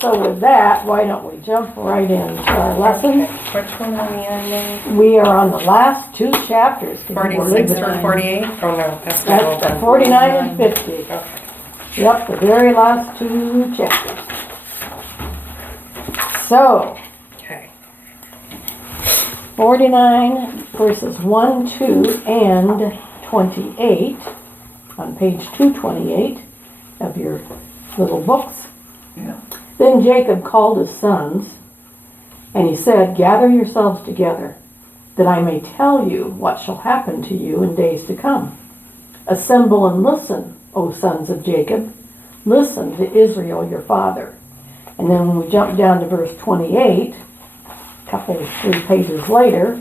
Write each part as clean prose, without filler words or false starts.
so with that, why don't we jump right into our lesson? Which one are we on now? We are on the last two chapters. 46 through 48? Oh no, that's not That's open. 49 and 50. Okay. Yep, the very last two chapters. So, Okay. 49 verses 1, 2, and 28 on page 228 of your little books. Yeah. Then Jacob called his sons, and he said, "Gather yourselves together, that I may tell you what shall happen to you in days to come. Assemble and listen, O sons of Jacob. Listen to Israel your father." And then when we jump down to verse 28, three pages later,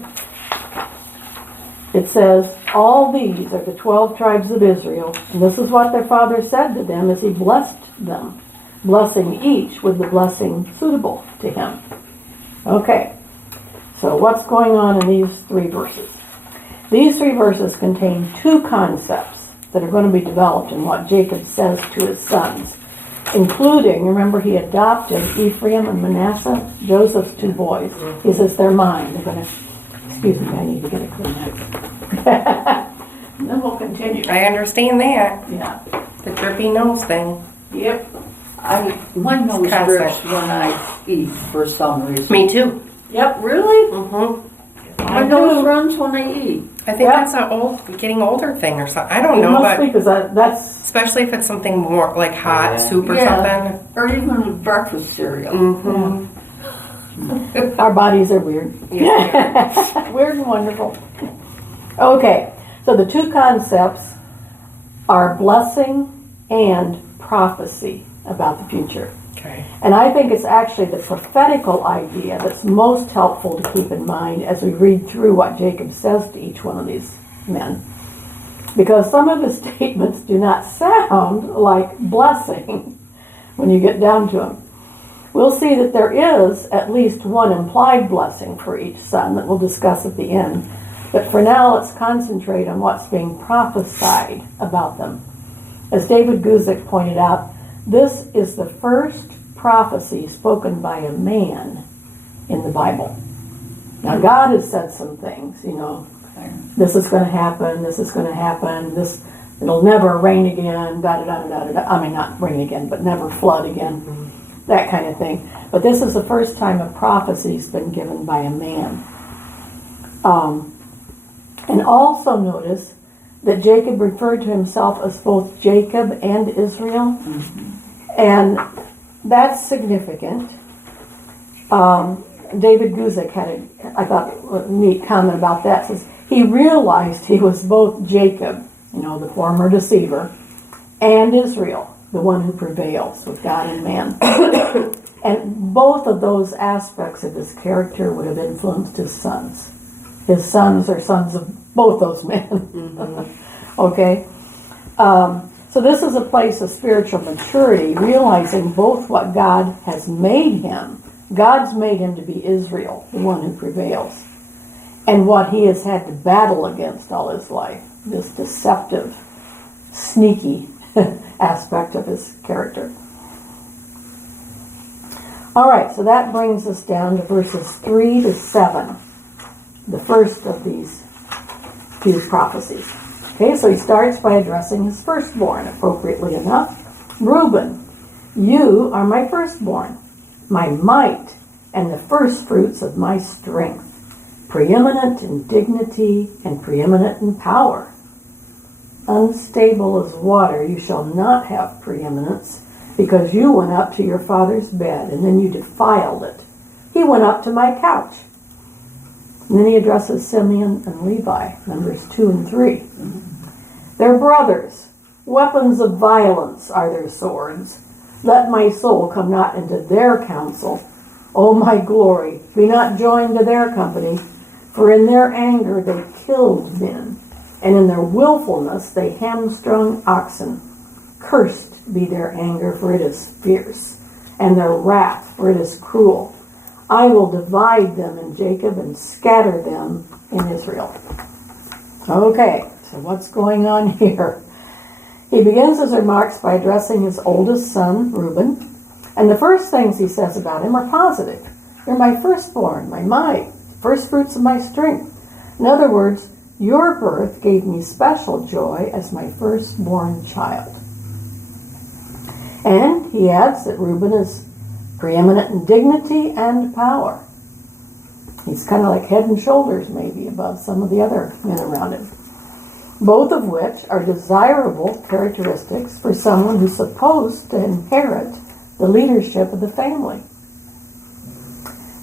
it says, "All these are the 12 tribes of Israel, and this is what their father said to them as he blessed them, blessing each with the blessing suitable to him." Okay, so what's going on in these three verses? These three verses contain two concepts that are going to be developed in what Jacob says to his sons, including, remember, he adopted Ephraim and Manasseh, Joseph's two boys. He says, "They're mine. They're going to," excuse me, I need to get a Kleenex. And then we'll continue. I understand that. Yeah. The drippy nose thing. Yep. My nose It's constant. drips when I eat for some reason. Me too. Yep, really? Mm-hmm. My nose runs when I eat. I think Yeah. that's a getting older thing or something. I don't It know, must but be because that's, especially if it's something more like hot soup or Yeah. something. Or even breakfast cereal. Mm-hmm. our bodies are weird. Yes, Weird and wonderful. Okay, so the two concepts are blessing and prophecy about the future. okay. And I think it's actually the prophetical idea that's most helpful to keep in mind as we read through what Jacob says to each one of these men. Because some of his statements do not sound like blessing when you get down to them. We'll see that there is at least one implied blessing for each son that we'll discuss at the end. But for now, let's concentrate on what's being prophesied about them. As David Guzik pointed out, this is the first prophecy spoken by a man in the Bible. Now, God has said some things, this is going to happen, this is going to happen, it'll never rain again, da-da-da-da-da-da. I mean, not rain again, but never flood again, that kind of thing. But this is the first time a prophecy's been given by a man. And also notice that Jacob referred to himself as both Jacob and Israel. And that's significant. David Guzik had I thought, a neat comment about that. It says, he realized he was both Jacob, the former deceiver, and Israel, the one who prevails with God and man. And both of those aspects of his character would have influenced his sons. His sons are sons of both those men. Okay? So this is a place of spiritual maturity, realizing both what God has made him. God's made him to be Israel, the one who prevails, and what he has had to battle against all his life, this deceptive, sneaky aspect of his character. All right, so that brings us down to verses 3 to 7, the first of these few prophecies. Okay, so he starts by addressing his firstborn, appropriately enough. Reuben, you are my firstborn, my might, and the firstfruits of my strength, preeminent in dignity and preeminent in power. Unstable as water, you shall not have preeminence, because you went up to your father's bed, and then you defiled it. He went up to my couch. And then he addresses Simeon and Levi, Numbers 2 and 3. They're brothers. Weapons of violence are their swords. Let my soul come not into their counsel. O my glory, be not joined to their company. For in their anger they killed men, and in their willfulness they hamstrung oxen. Cursed be their anger, for it is fierce, and their wrath, for it is cruel. I will divide them in Jacob and scatter them in Israel. Okay, so what's going on here? He begins his remarks by addressing his oldest son, Reuben, And the first things he says about him are positive. You're my firstborn, my might, first fruits of my strength. In other words, your birth gave me special joy as my firstborn child. And he adds that Reuben is preeminent in dignity and power. He's kind of like head and shoulders maybe above some of the other men around him. Both of which are desirable characteristics for someone who's supposed to inherit the leadership of the family.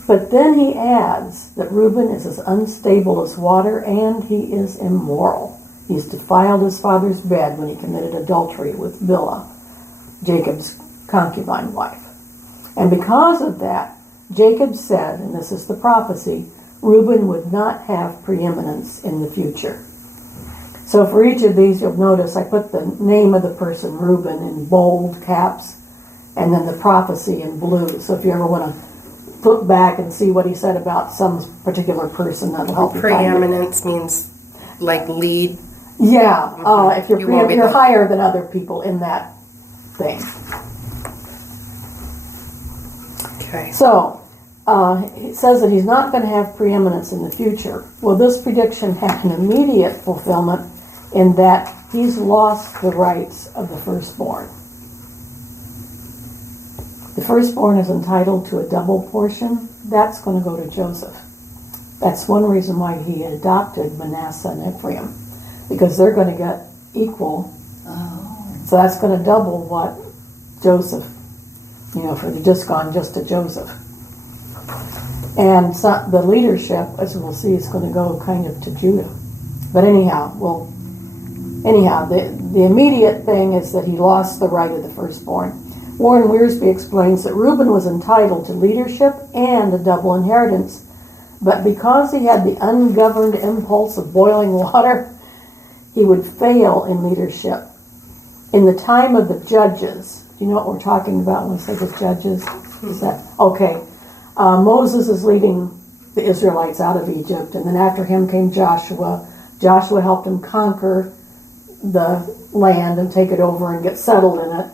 But then he adds that Reuben is as unstable as water and he is immoral. He's defiled his father's bed when he committed adultery with Bilhah, Jacob's concubine wife. And because of that, Jacob said, and this is the prophecy, Reuben would not have preeminence in the future. So for each of these, you'll notice I put the name of the person, Reuben, in bold caps, and then the prophecy in blue. So if you ever want to flip back and see what he said about some particular person, that'll help you find it. Preeminence means like lead. Yeah, if you're the- higher than other people in that thing. Okay. So, it says that he's not going to have preeminence in the future. Well, this prediction had an immediate fulfillment in that he's lost the rights of the firstborn. The firstborn is entitled to a double portion. That's going to go to Joseph. That's one reason why he adopted Manasseh and Ephraim, because they're going to get equal. Oh. So that's going to double what Joseph, for the just to Joseph. And so the leadership, as we'll see, is going to go kind of to Judah. But the immediate thing is that he lost the right of the firstborn. Warren Wiersbe explains that Reuben was entitled to leadership and a double inheritance, but because he had the ungoverned impulse of boiling water, he would fail in leadership. In the time of the judges, do you know what we're talking about when we say the judges? Is that okay? Moses is leading the Israelites out of Egypt, and then after him came Joshua. Joshua helped him conquer the land and take it over and get settled in it.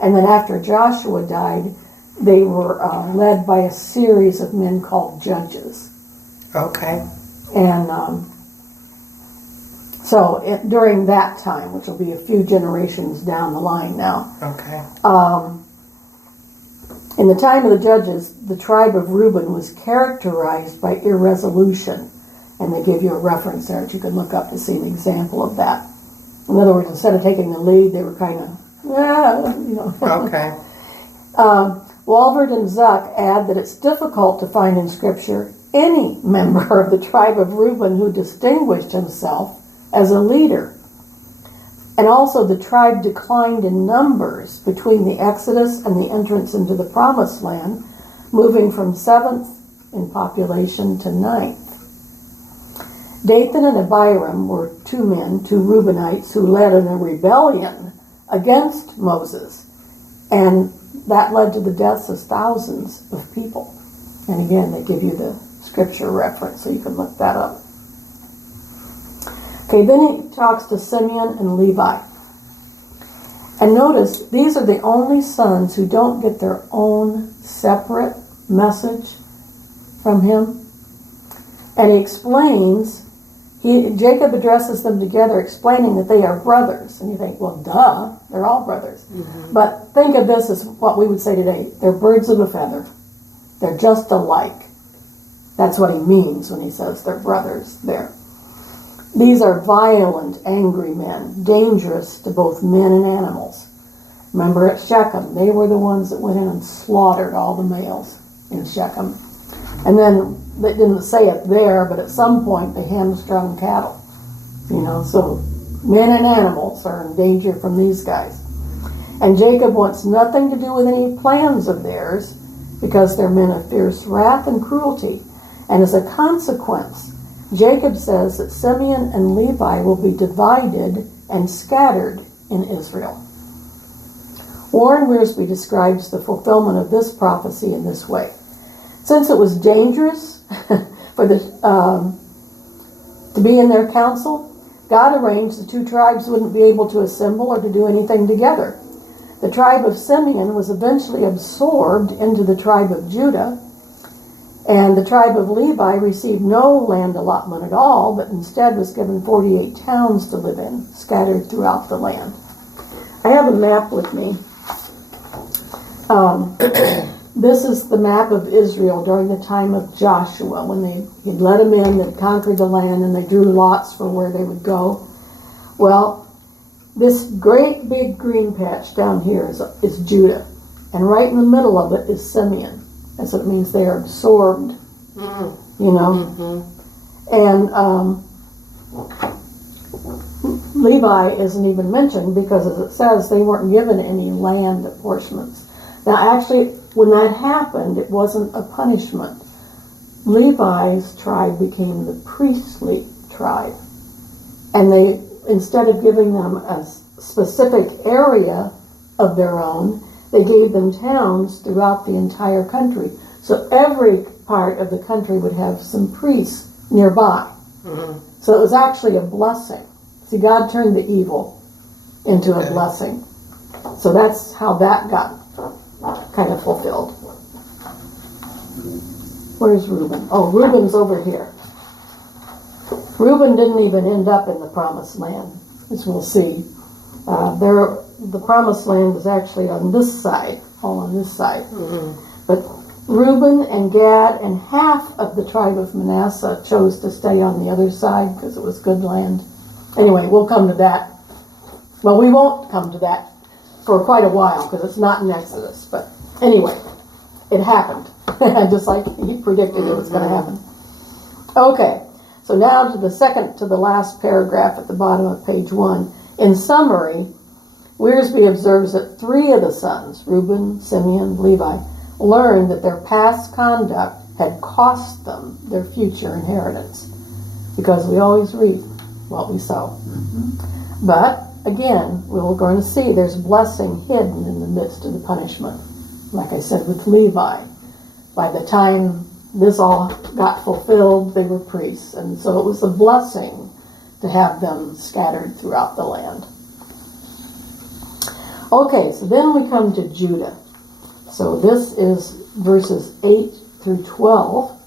And then after Joshua died, they were led by a series of men called judges. Okay. And during that time, which will be a few generations down the line now, Okay. in the time of the judges, the tribe of Reuben was characterized by irresolution. And they give you a reference there that you can look up to see an example of that. In other words, instead of taking the lead, they were kind of, Okay. Walford and Zuck add that it's difficult to find in Scripture any member of the tribe of Reuben who distinguished himself as a leader. And also the tribe declined in numbers between the Exodus and the entrance into the Promised Land, moving from 7th in population to 9th. Dathan and Abiram were two Reubenites, who led in a rebellion against Moses. And that led to the deaths of thousands of people. And again, they give you the scripture reference, so you can look that up. Okay, then he talks to Simeon and Levi. And notice, these are the only sons who don't get their own separate message from him. And he explains, Jacob addresses them together, explaining that they are brothers. And you think, well, duh, they're all brothers. Mm-hmm. But think of this as what we would say today. They're birds of a feather. They're just alike. That's what he means when he says they're brothers there. These are violent, angry men, dangerous to both men and animals. Remember at Shechem, they were the ones that went in and slaughtered all the males in Shechem. And then, they didn't say it there, but at some point they hamstrung cattle. So men and animals are in danger from these guys. And Jacob wants nothing to do with any plans of theirs because they're men of fierce wrath and cruelty. And as a consequence, Jacob says that Simeon and Levi will be divided and scattered in Israel. Warren Wiersbe describes the fulfillment of this prophecy in this way. Since it was dangerous for to be in their council, God arranged the two tribes wouldn't be able to assemble or to do anything together. The tribe of Simeon was eventually absorbed into the tribe of Judah, and the tribe of Levi received no land allotment at all, but instead was given 48 towns to live in, scattered throughout the land. I have a map with me. This is the map of Israel during the time of Joshua, when he'd let them in, they'd conquered the land, and they drew lots for where they would go. Well, this great big green patch down here is Judah, and right in the middle of it is Simeon. That's what it means, they are absorbed, you know. And Levi isn't even mentioned because, as it says, they weren't given any land apportionments. Now, actually, when that happened, it wasn't a punishment. Levi's tribe became the priestly tribe, and they, instead of giving them a specific area of their own, they gave them towns throughout the entire country. So every part of the country would have some priests nearby. So it was actually a blessing. See, God turned the evil into a blessing. So that's how that got kind of fulfilled. Where's Reuben? Oh, Reuben's over here. Reuben didn't even end up in the promised land, as we'll see. The promised land was actually on this side, all on this side. But Reuben and Gad and half of the tribe of Manasseh chose to stay on the other side because it was good land. Anyway, we'll come to that. Well, we won't come to that for quite a while because it's not in Exodus. But anyway, it happened. Just like he predicted it was going to happen. Okay, so now to the second to the last paragraph at the bottom of page 1. In summary, Wiersbe observes that 3 of the sons, Reuben, Simeon, Levi, learned that their past conduct had cost them their future inheritance, because we always reap what we sow. But again, we're going to see there's blessing hidden in the midst of the punishment. Like I said with Levi, by the time this all got fulfilled, they were priests, and so it was a blessing to have them scattered throughout the land. Okay, so then we come to Judah. So this is verses 8 through 12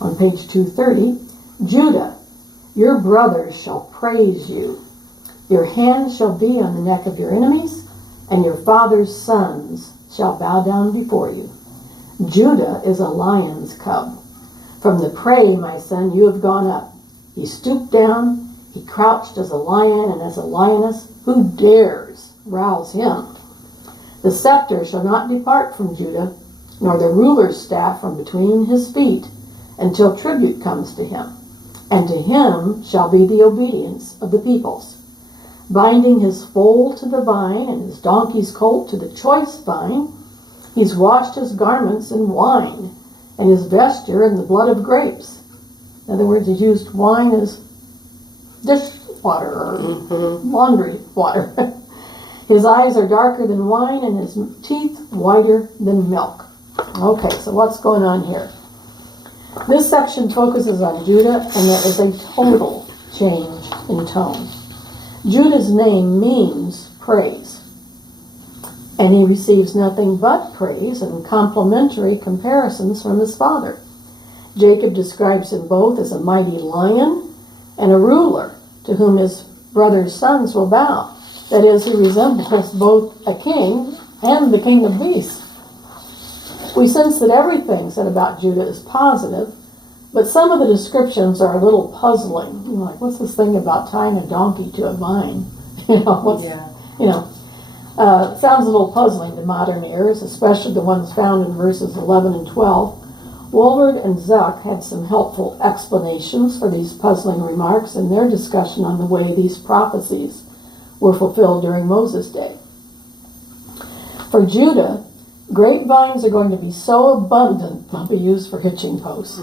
on page 230. Judah, your brothers shall praise you. Your hand shall be on the neck of your enemies, and your father's sons shall bow down before you. Judah is a lion's cub. From the prey, my son, you have gone up. He stooped down, he crouched as a lion and as a lioness. Who dares rouse him? The scepter shall not depart from Judah, nor the ruler's staff from between his feet, until tribute comes to him. And to him shall be the obedience of the peoples. Binding his foal to the vine, and his donkey's colt to the choice vine, he's washed his garments in wine, and his vesture in the blood of grapes. In other words, he used wine as dishwater or laundry water. His eyes are darker than wine, and his teeth whiter than milk. Okay, so what's going on here? This section focuses on Judah, and there is a total change in tone. Judah's name means praise, and he receives nothing but praise and complimentary comparisons from his father. Jacob describes him both as a mighty lion and a ruler to whom his brother's sons will bow. That is, he resembles both a king and the king of beasts. We sense that everything said about Judah is positive, but some of the descriptions are a little puzzling. You know, like, what's this thing about tying a donkey to a vine? Sounds a little puzzling to modern ears, especially the ones found in verses 11 and 12. Woolward and Zuck had some helpful explanations for these puzzling remarks in their discussion on the way these prophecies were fulfilled during Moses' day. For Judah, grapevines are going to be so abundant they'll be used for hitching posts.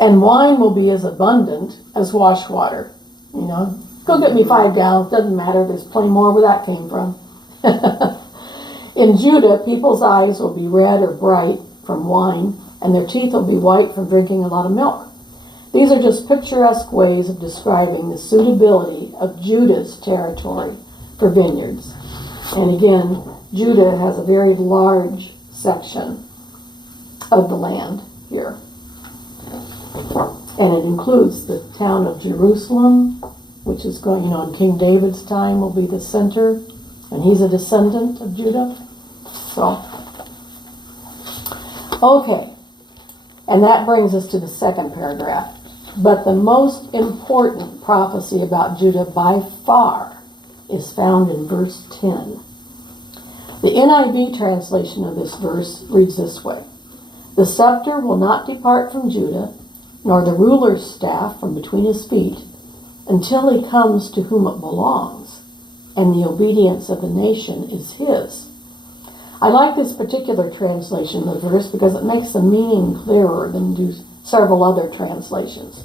And wine will be as abundant as wash water. You know, go get me 5 gallons, doesn't matter, there's plenty more where that came from. In Judah, people's eyes will be red or bright from wine, and their teeth will be white from drinking a lot of milk. These are just picturesque ways of describing the suitability of Judah's territory for vineyards. And again, Judah has a very large section of the land here. And it includes the town of Jerusalem, which is going, in King David's time will be the center, and he's a descendant of Judah. So, okay. And that brings us to the second paragraph. But the most important prophecy about Judah by far is found in verse 10. The NIV translation of this verse reads this way: "The scepter will not depart from Judah, nor the ruler's staff from between his feet, until he comes to whom it belongs, and the obedience of the nation is his." I like this particular translation of the verse because it makes the meaning clearer than do several other translations.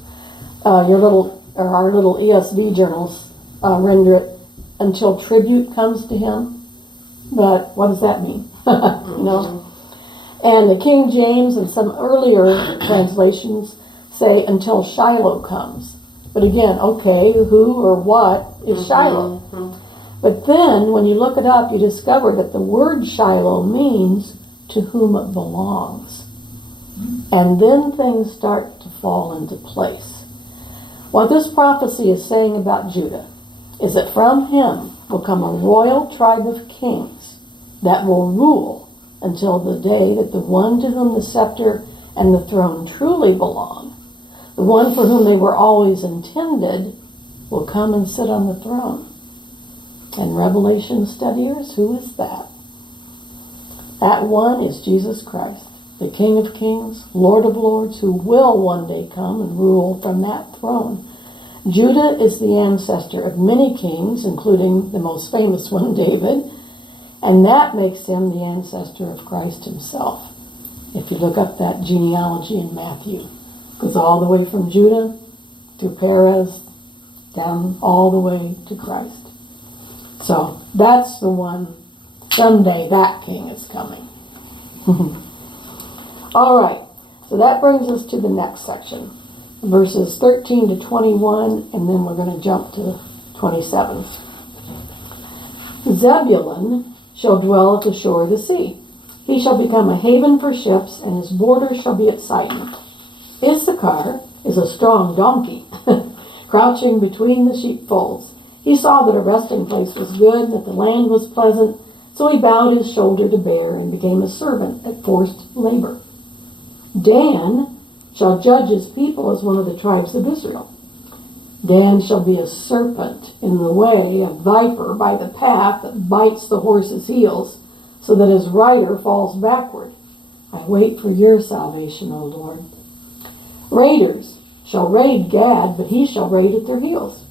Our little ESV journals render it "until tribute comes to him." But what does that mean? And the King James and some earlier translations say "until Shiloh comes." But again, okay, who or what is Shiloh? But then, when you look it up, you discover that the word Shiloh means "to whom it belongs." And then things start to fall into place. What this prophecy is saying about Judah is that from him will come a royal tribe of kings that will rule until the day that the one to whom the scepter and the throne truly belong, the one for whom they were always intended, will come and sit on the throne. And Revelation studiers, who is that? That one is Jesus Christ, the King of Kings, Lord of Lords, who will one day come and rule from that throne. Judah is the ancestor of many kings, including the most famous one, David, and that makes him the ancestor of Christ himself. If you look up that genealogy in Matthew, it goes all the way from Judah to Perez, down all the way to Christ. So that's the one, someday that king is coming. All right, so that brings us to the next section, verses 13 to 21, and then we're going to jump to 27. "Zebulun shall dwell at the shore of the sea. He shall become a haven for ships, and his borders shall be at Sidon. Issachar is a strong donkey, crouching between the sheepfolds. He saw that a resting place was good, that the land was pleasant, so he bowed his shoulder to bear and became a servant at forced labor. Dan shall judge his people as one of the tribes of Israel. Dan shall be a serpent in the way, a viper by the path that bites the horse's heels, so that his rider falls backward. I wait for your salvation, O Lord. Raiders shall raid Gad, but he shall raid at their heels.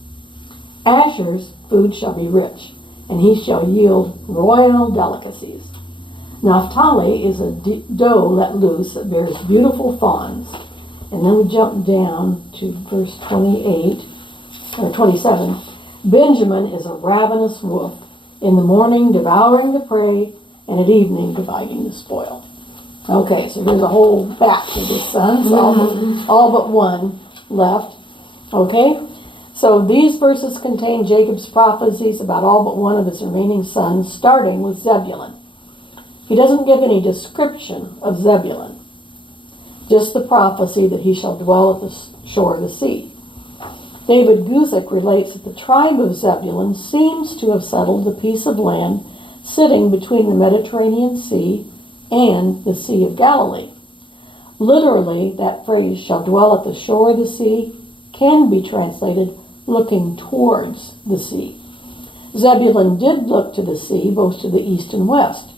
Asher's food shall be rich, and he shall yield royal delicacies. Naphtali is a doe let loose that bears beautiful fawns." And then we jump down to verse 27. "Benjamin is a ravenous wolf, in the morning devouring the prey, and at evening dividing the spoil." Okay, so there's a whole batch of his sons, all but one left. Okay, so these verses contain Jacob's prophecies about all but one of his remaining sons, starting with Zebulun. He doesn't give any description of Zebulun, just the prophecy that he shall dwell at the shore of the sea. David Guzik relates that the tribe of Zebulun seems to have settled the piece of land sitting between the Mediterranean Sea and the Sea of Galilee. Literally, that phrase, "shall dwell at the shore of the sea," can be translated "looking towards the sea." Zebulun did look to the sea, both to the east and west.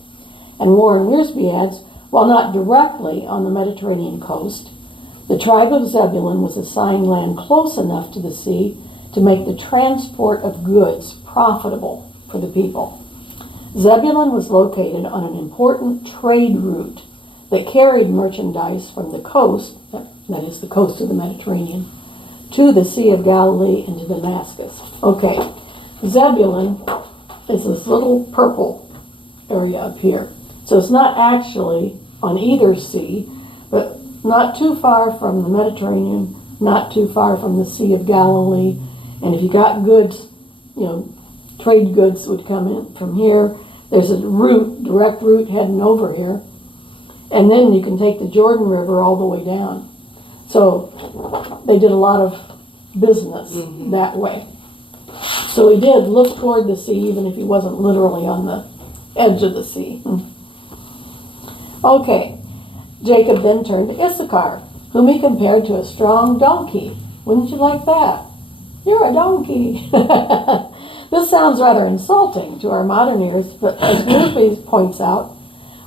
And Warren Wiersbe adds, while not directly on the Mediterranean coast, the tribe of Zebulun was assigned land close enough to the sea to make the transport of goods profitable for the people. Zebulun was located on an important trade route that carried merchandise from the coast, that is the coast of the Mediterranean, to the Sea of Galilee and to Damascus. Okay, Zebulun is this little purple area up here. So it's not actually on either sea, but not too far from the Mediterranean, not too far from the Sea of Galilee. And if you got goods, trade goods would come in from here. There's a direct route heading over here. And then you can take the Jordan River all the way down. So they did a lot of business that way. So he did look toward the sea, even if he wasn't literally on the edge of the sea. Okay, Jacob then turned to Issachar, whom he compared to a strong donkey. Wouldn't you like that? You're a donkey. This sounds rather insulting to our modern ears, but as Murphy points out,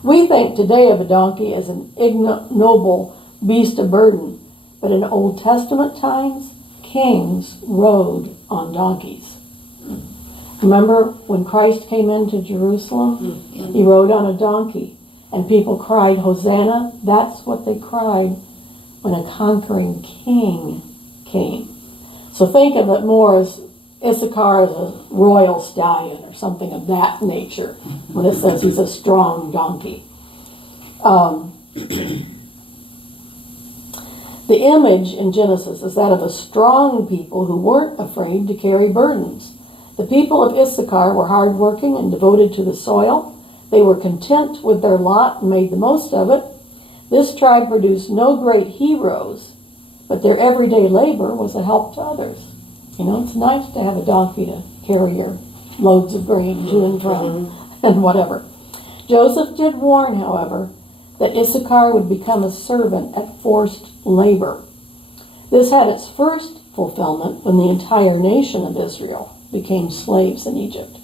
we think today of a donkey as an ignoble beast of burden, but in Old Testament times, kings rode on donkeys. Remember when Christ came into Jerusalem? He rode on a donkey, and people cried, Hosanna. That's what they cried when a conquering king came. So think of it more as Issachar as a royal stallion or something of that nature when it says he's a strong donkey. The image in Genesis is that of a strong people who weren't afraid to carry burdens. The people of Issachar were hardworking and devoted to the soil. They were content with their lot and made the most of it. This tribe produced no great heroes, but their everyday labor was a help to others. You know, it's nice to have a donkey to carry your loads of grain to and from and whatever. Joseph did warn, however, that Issachar would become a servant at forced labor. This had its first fulfillment when the entire nation of Israel became slaves in Egypt.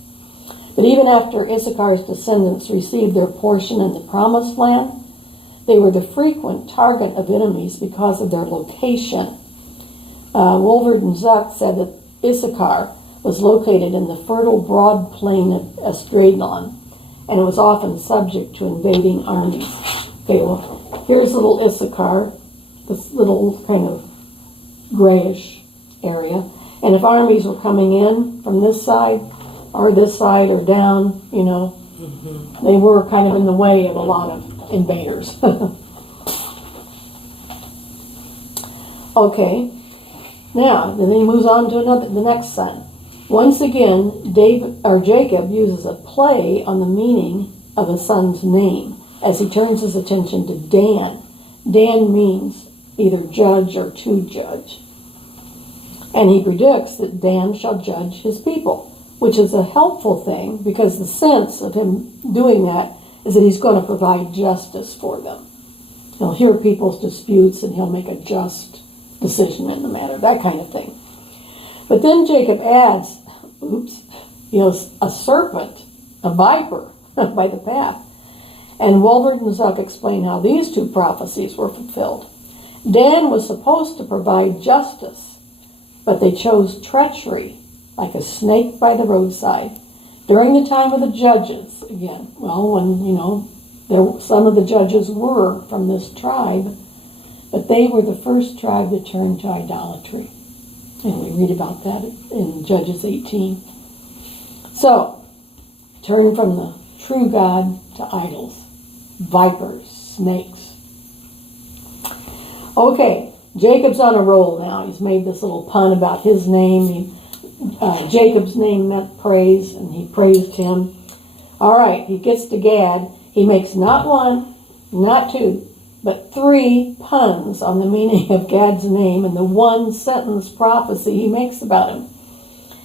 But even after Issachar's descendants received their portion in the Promised Land, they were the frequent target of enemies because of their location. Wolford and Zuck said that Issachar was located in the fertile broad plain of Esdraelon, and it was often subject to invading armies. Okay, well, here's little Issachar, this little kind of grayish area. And if armies were coming in from this side or down, you know, they were kind of in the way of a lot of invaders. Okay, now then he moves on to the next son. Once again, Jacob uses a play on the meaning of a son's name as he turns his attention to Dan. Dan means either judge or to judge. And he predicts that Dan shall judge his people, which is a helpful thing because the sense of him doing that is that he's going to provide justice for them. He'll hear people's disputes and he'll make a just decision in the matter, that kind of thing. But then Jacob adds, a serpent, a viper by the path. And Wolford and Zuck explain how these two prophecies were fulfilled. Dan was supposed to provide justice, but they chose treachery, like a snake by the roadside. During the time of the judges, again, when, some of the judges were from this tribe, but they were the first tribe to turn to idolatry. And we read about that in Judges 18. So, turn from the true God to idols, vipers, snakes. Okay, Jacob's on a roll now. He's made this little pun about his name. Jacob's name meant praise, and he praised him. All right, he gets to Gad. He makes not one, not two, but 3 puns on the meaning of Gad's name and the one-sentence prophecy he makes about him.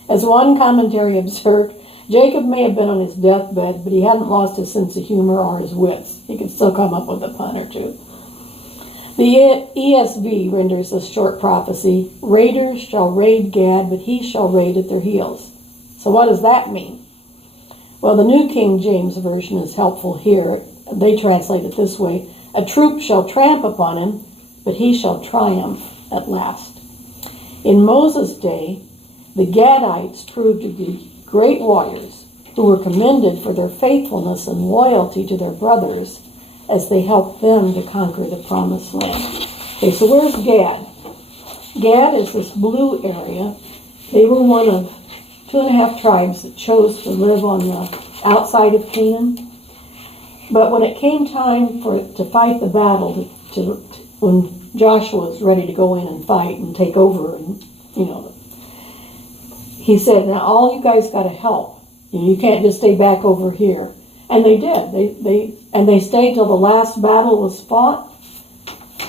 As one commentary observed, Jacob may have been on his deathbed, but he hadn't lost his sense of humor or his wits. He could still come up with a pun or two. The ESV renders this short prophecy, raiders shall raid Gad, but he shall raid at their heels. So what does that mean? Well, the New King James Version is helpful here. They translate it this way, a troop shall tramp upon him, but he shall triumph at last. In Moses' day, the Gadites proved to be great warriors who were commended for their faithfulness and loyalty to their brothers as they helped them to conquer the Promised Land. Okay, so where's Gad? Gad is this blue area. They were one of 2.5 tribes that chose to live on the outside of Canaan. But when it came time to fight the battle, when Joshua was ready to go in and fight and take over, and he said, now all you guys got to help. You can't just stay back over here. And they did. They stayed till the last battle was fought.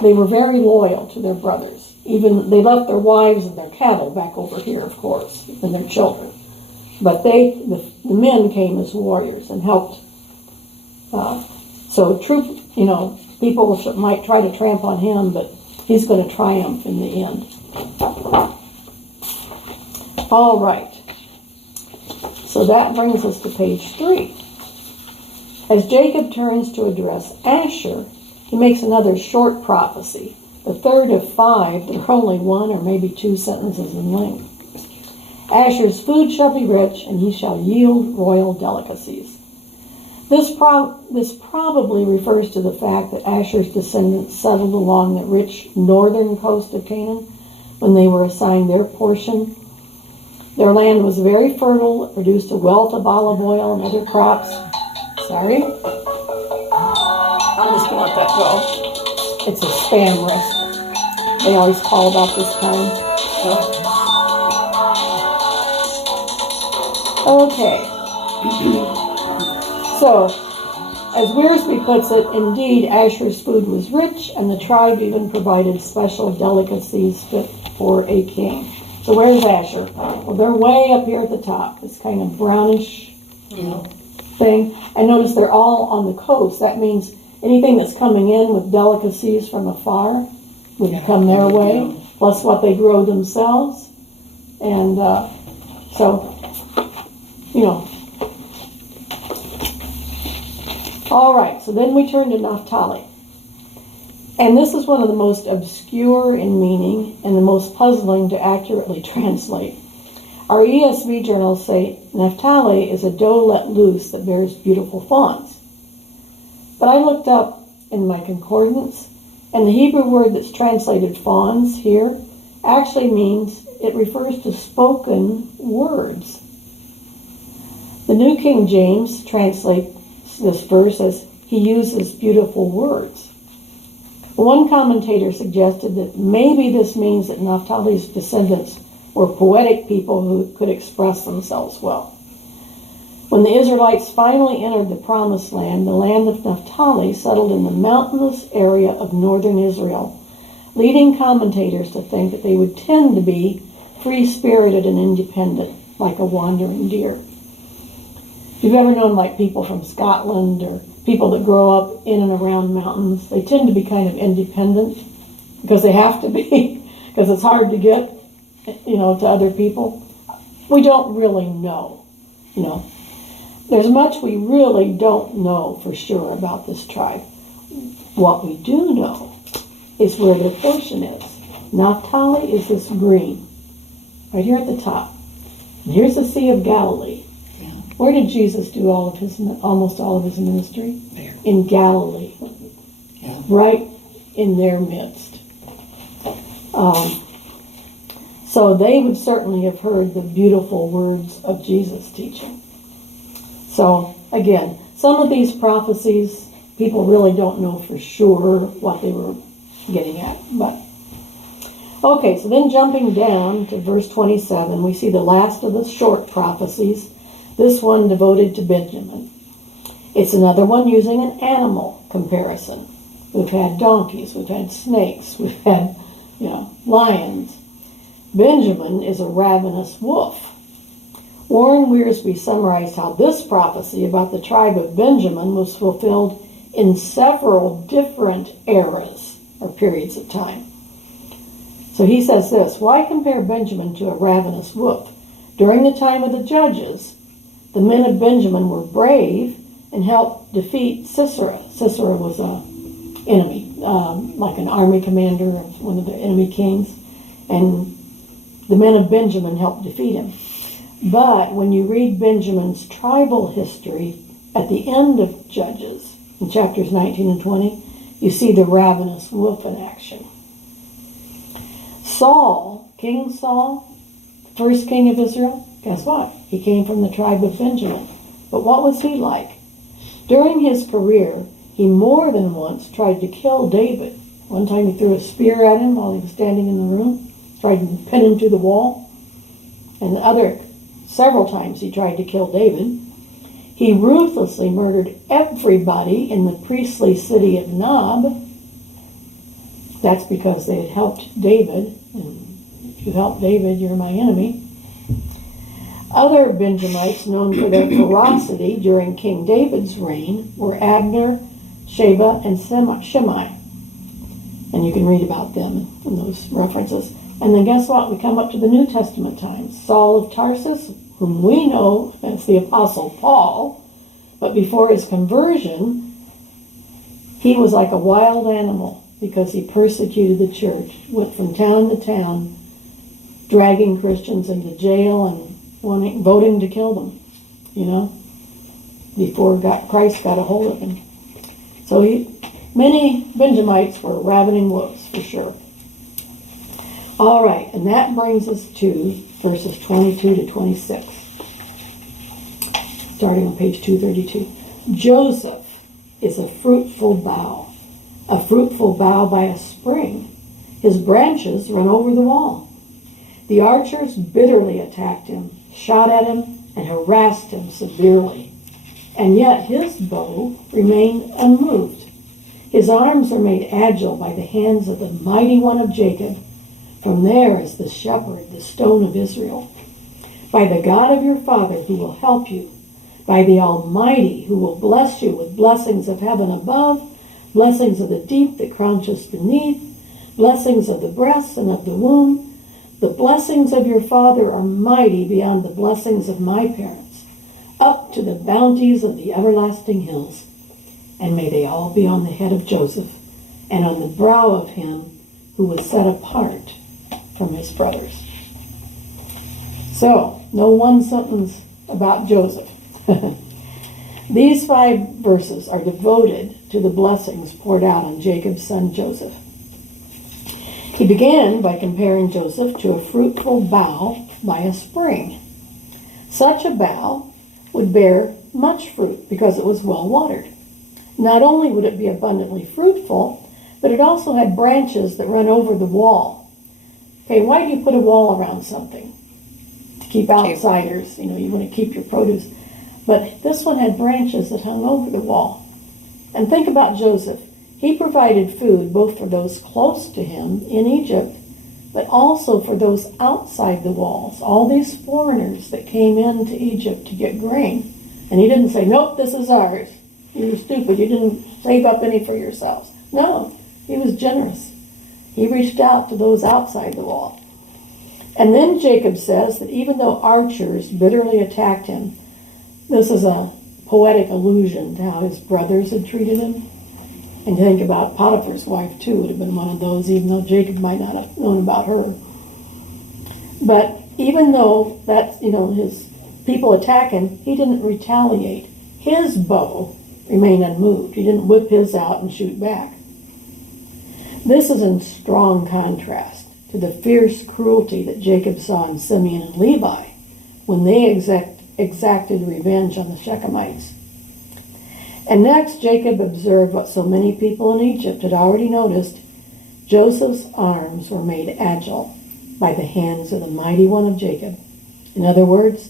They were very loyal to their brothers. Even they left their wives and their cattle back over here, of course, and their children. But the men came as warriors and helped. So people might try to tramp on him, but he's going to triumph in the end. All right. So that brings us to page 3. As Jacob turns to address Asher, he makes another short prophecy, the third of 5 that are only 1 or maybe 2 sentences in length. Asher's food shall be rich, and he shall yield royal delicacies. This probably refers to the fact that Asher's descendants settled along the rich northern coast of Canaan when they were assigned their portion. Their land was very fertile. It produced a wealth of olive oil and other crops. Sorry. I'm just going to let that go. It's a spam risk. They always call about this time. Okay. So, as Wiersbe puts it, indeed, Asher's food was rich, and the tribe even provided special delicacies fit for a king. So where's Asher? Well, they're way up here at the top. This kind of brownish thing. And notice they're all on the coast. That means anything that's coming in with delicacies from afar would come their way, plus what they grow themselves. And All right, so then we turn to Naphtali. And this is one of the most obscure in meaning and the most puzzling to accurately translate. Our ESV journals say Naphtali is a doe let loose that bears beautiful fawns. But I looked up in my concordance, and the Hebrew word that's translated fawns here actually means it refers to spoken words. The New King James translates this verse as he uses beautiful words. One commentator suggested that maybe this means that Naphtali's descendants were poetic people who could express themselves well. When the Israelites finally entered the Promised Land, the land of Naphtali settled in the mountainous area of northern Israel, leading commentators to think that they would tend to be free-spirited and independent, like a wandering deer. If you've ever known like people from Scotland or people that grow up in and around mountains, they tend to be kind of independent because they have to be, because it's hard to get, to other people. We don't really know, There's much we really don't know for sure about this tribe. What we do know is where their portion is. Naphtali is this green, right here at the top. And here's the Sea of Galilee. Where did Jesus do almost all of his ministry? There. In Galilee. Yeah. Right in their midst. So they would certainly have heard the beautiful words of Jesus' teaching. So, again, some of these prophecies, people really don't know for sure what they were getting at. But okay, so then jumping down to verse 27, we see the last of the short prophecies. This one devoted to Benjamin. It's another one using an animal comparison. We've had donkeys, we've had snakes, we've had, lions. Benjamin is a ravenous wolf. Warren Wiersbe summarized how this prophecy about the tribe of Benjamin was fulfilled in several different eras or periods of time. So he says this: why compare Benjamin to a ravenous wolf? During the time of the judges, the men of Benjamin were brave and helped defeat Sisera. Sisera was an enemy, like an army commander of one of the enemy kings, and the men of Benjamin helped defeat him. But when you read Benjamin's tribal history at the end of Judges, in chapters 19 and 20, you see the ravenous wolf in action. Saul, King Saul, first king of Israel, guess what? He came from the tribe of Benjamin. But what was he like? During his career, he more than once tried to kill David. One time he threw a spear at him while he was standing in the room, tried to pin him to the wall. And several times he tried to kill David. He ruthlessly murdered everybody in the priestly city of Nob. That's because they had helped David, and if you help David, you're my enemy. Other Benjamites known for their ferocity during King David's reign were Abner, Sheba, and Shimei. And you can read about them in those references. And then guess what? We come up to the New Testament times. Saul of Tarsus, whom we know as the Apostle Paul, but before his conversion, he was like a wild animal because he persecuted the church, went from town to town, dragging Christians into jail and voting to kill them, before Christ got a hold of him. So many Benjamites were ravening wolves, for sure. All right, and that brings us to verses 22 to 26. Starting on page 232. Joseph is a fruitful bough by a spring. His branches run over the wall. The archers bitterly attacked him, shot at him, and harassed him severely. And yet his bow remained unmoved. His arms are made agile by the hands of the mighty one of Jacob. From there is the shepherd, the stone of Israel. By the God of your father who will help you, by the Almighty who will bless you with blessings of heaven above, blessings of the deep that crouches beneath, blessings of the breast and of the womb. The blessings of your father are mighty beyond the blessings of my parents, up to the bounties of the everlasting hills. And may they all be on the head of Joseph and on the brow of him who was set apart from his brothers. So, no one sentence about Joseph. These 5 verses are devoted to the blessings poured out on Jacob's son Joseph. He began by comparing Joseph to a fruitful bough by a spring. Such a bough would bear much fruit because it was well watered. Not only would it be abundantly fruitful, but it also had branches that run over the wall. Okay, why do you put a wall around something? To keep outsiders, you want to keep your produce. But this one had branches that hung over the wall. And think about Joseph. He provided food both for those close to him in Egypt, but also for those outside the walls, all these foreigners that came into Egypt to get grain. And he didn't say, nope, this is ours. You were stupid. You didn't save up any for yourselves. No, he was generous. He reached out to those outside the wall. And then Jacob says that even though archers bitterly attacked him, this is a poetic allusion to how his brothers had treated him. And you think about Potiphar's wife, too, would have been one of those, even though Jacob might not have known about her. But even though that's, his people attack him, he didn't retaliate. His bow remained unmoved. He didn't whip his out and shoot back. This is in strong contrast to the fierce cruelty that Jacob saw in Simeon and Levi when they exacted revenge on the Shechemites. And next, Jacob observed what so many people in Egypt had already noticed. Joseph's arms were made agile by the hands of the mighty one of Jacob. In other words,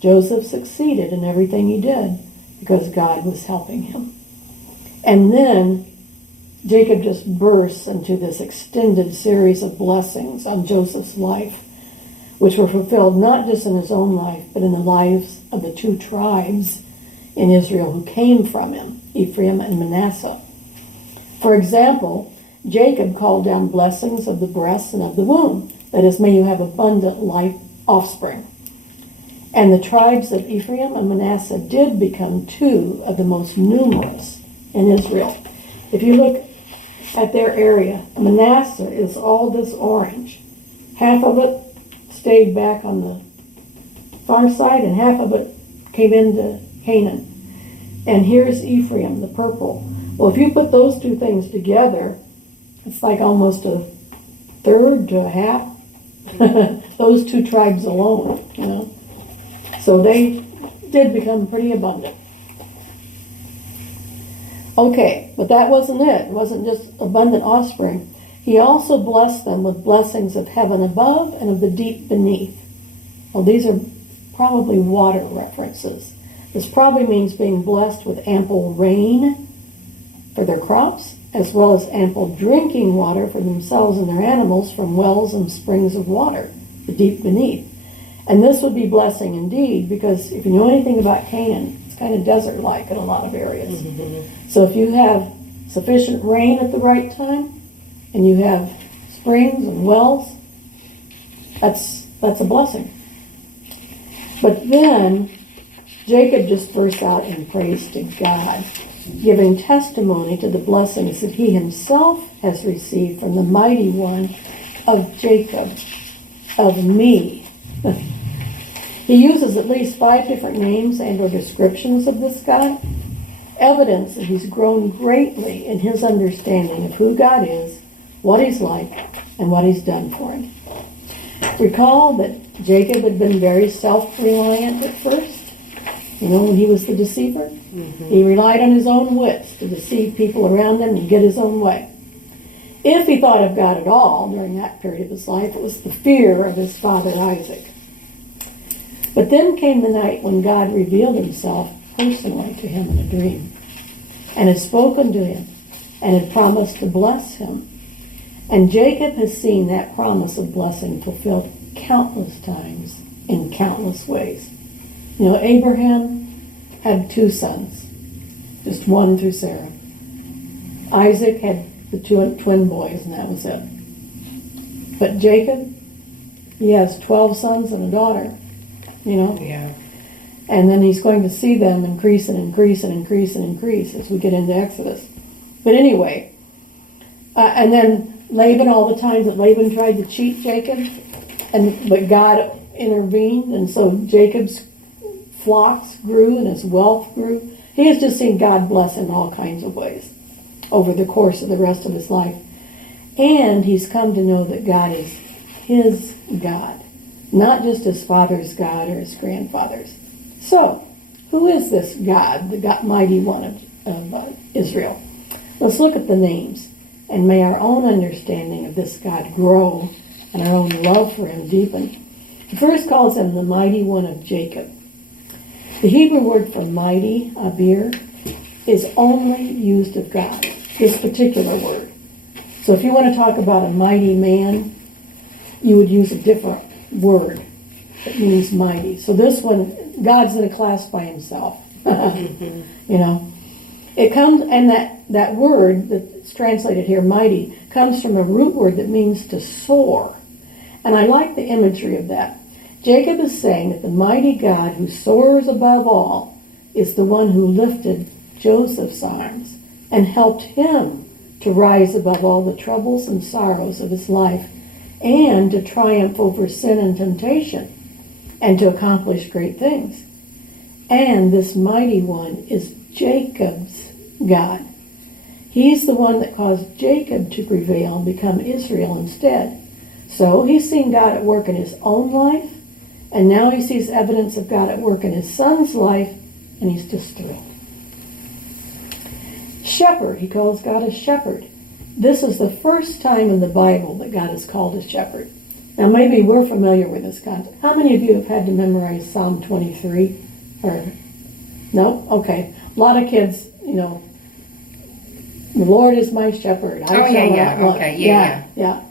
Joseph succeeded in everything he did because God was helping him. And then Jacob just bursts into this extended series of blessings on Joseph's life, which were fulfilled not just in his own life, but in the lives of the 2 tribes in Israel who came from him, Ephraim and Manasseh. For example, Jacob called down blessings of the breast and of the womb. That is, may you have abundant life offspring. And the tribes of Ephraim and Manasseh did become 2 of the most numerous in Israel. If you look at their area, Manasseh is all this orange. Half of it stayed back on the far side, and half of it came into Canaan. And here's Ephraim, the purple. Well, if you put those 2 things together, it's like almost a third to a half. Those 2 tribes alone, So they did become pretty abundant. Okay, but that wasn't it. It wasn't just abundant offspring. He also blessed them with blessings of heaven above and of the deep beneath. Well, these are probably water references. This probably means being blessed with ample rain for their crops, as well as ample drinking water for themselves and their animals from wells and springs of water, the deep beneath. And this would be blessing indeed, because if you know anything about Canaan, it's kind of desert-like in a lot of areas. So if you have sufficient rain at the right time, and you have springs and wells, that's a blessing. But then Jacob just bursts out in praise to God, giving testimony to the blessings that he himself has received from the mighty one of Jacob, of me. He uses at least 5 different names and or descriptions of this God, evidence that he's grown greatly in his understanding of who God is, what he's like, and what he's done for him. Recall that Jacob had been very self-reliant at first. You know, when he was the deceiver, he relied on his own wits to deceive people around him and get his own way. If he thought of God at all during that period of his life, it was the fear of his father Isaac. But then came the night when God revealed himself personally to him in a dream, and had spoken to him, and had promised to bless him. And Jacob has seen that promise of blessing fulfilled countless times in countless ways. You know, Abraham had 2 sons, just one through Sarah. Isaac had the 2 twin boys, and that was it. But Jacob, he has 12 sons and a daughter, you know. Yeah. And then he's going to see them increase and increase and increase and increase as we get into Exodus. But anyway, and then Laban, all the times that Laban tried to cheat Jacob, but God intervened, and so Jacob's flocks grew and his wealth grew. He has just seen God bless him in all kinds of ways over the course of the rest of his life. And he's come to know that God is his God, not just his father's God or his grandfather's. So, who is this God, the mighty one of Israel? Let's look at the names, and may our own understanding of this God grow and our own love for him deepen. He first calls him the mighty one of Jacob. The Hebrew word for mighty, abir, is only used of God, this particular word. So if you want to talk about a mighty man, you would use a different word that means mighty. So this one, God's in a class by himself. You know, it comes, and that word that's translated here, mighty, comes from a root word that means to soar. And I like the imagery of that. Jacob is saying that the mighty God who soars above all is the one who lifted Joseph's arms and helped him to rise above all the troubles and sorrows of his life and to triumph over sin and temptation and to accomplish great things. And this mighty one is Jacob's God. He's the one that caused Jacob to prevail and become Israel instead. So he's seen God at work in his own life, and now he sees evidence of God at work in his son's life, and he's just thrilled. Shepherd, he calls God a shepherd. This is the first time in the Bible that God is called a shepherd. Now maybe we're familiar with this concept. How many of you have had to memorize Psalm 23? Or no? Okay. A lot of kids, you know, the Lord is my shepherd. I shall not want. Okay, yeah.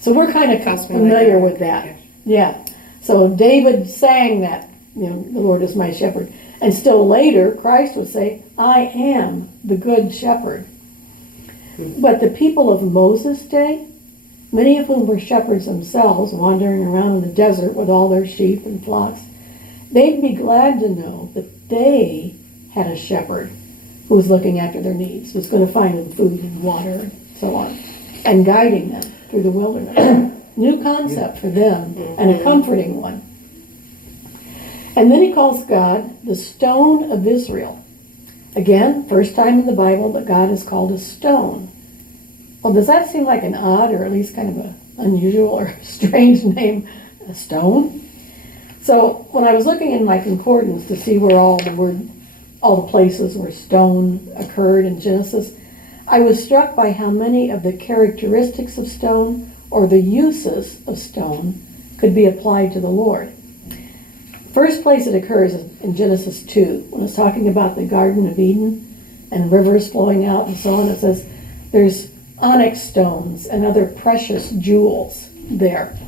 So we're kind of familiar with that. Yeah. So David sang that, you know, the Lord is my shepherd. And still later, Christ would say, I am the good shepherd. But the people of Moses' day, many of whom were shepherds themselves, wandering around in the desert with all their sheep and flocks, they'd be glad to know that they had a shepherd who was looking after their needs, was going to find them food and water and so on, and guiding them through the wilderness. New concept for them, and a comforting one. And then he calls God the stone of Israel. Again, first time in the Bible that God is called a stone. Well, does that seem like an odd, or at least kind of an unusual or strange name, a stone? So when I was looking in my concordance to see where all the places where stone occurred in Genesis, I was struck by how many of the characteristics of stone or the uses of stone could be applied to the Lord. First place it occurs is in Genesis 2, when it's talking about the Garden of Eden and rivers flowing out and so on. It says there's onyx stones and other precious jewels there.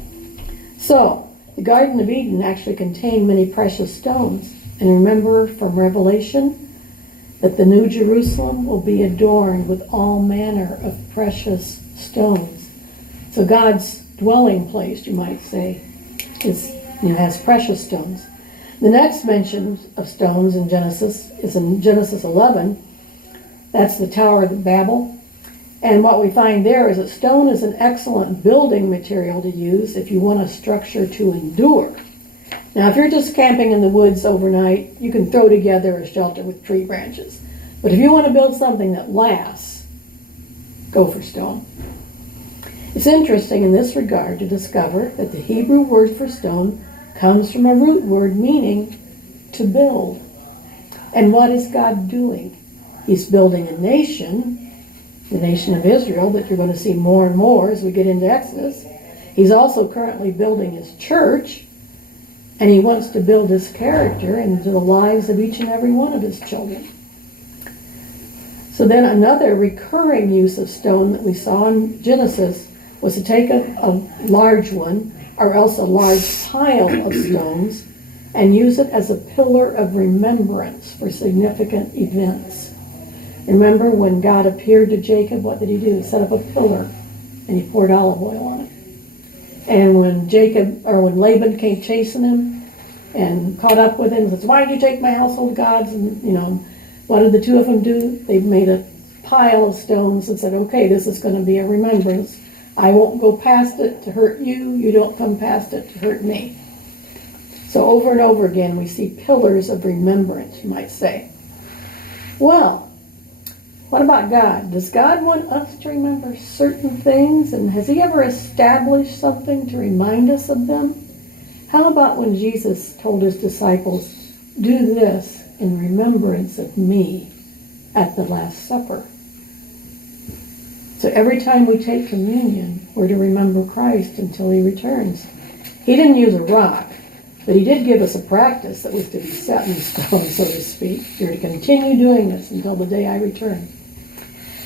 So the Garden of Eden actually contained many precious stones. And remember from Revelation that the New Jerusalem will be adorned with all manner of precious stones. So God's dwelling place, you might say, has precious stones. The next mention of stones in Genesis is in Genesis 11. That's the Tower of Babel. And what we find there is that stone is an excellent building material to use if you want a structure to endure. Now, if you're just camping in the woods overnight, you can throw together a shelter with tree branches. But if you want to build something that lasts, go for stone. It's interesting in this regard to discover that the Hebrew word for stone comes from a root word meaning to build. And what is God doing? He's building a nation, the nation of Israel, that you're going to see more and more as we get into Exodus. He's also currently building his church, and he wants to build his character into the lives of each and every one of his children. So then another recurring use of stone that we saw in Genesis was to take a large one, or else a large pile of stones, and use it as a pillar of remembrance for significant events. Remember when God appeared to Jacob, what did he do? He set up a pillar, and he poured olive oil on it. And when Laban came chasing him and caught up with him, and says, "Why did you take my household gods?" And what did the two of them do? They made a pile of stones and said, "Okay, this is going to be a remembrance. I won't go past it to hurt you. You don't come past it to hurt me." So over and over again, we see pillars of remembrance, you might say. Well, what about God? Does God want us to remember certain things? And has he ever established something to remind us of them? How about when Jesus told his disciples, "Do this in remembrance of me at the Last Supper"? So every time we take communion, we're to remember Christ until he returns. He didn't use a rock, but he did give us a practice that was to be set in stone, so to speak. You're to continue doing this until the day I return.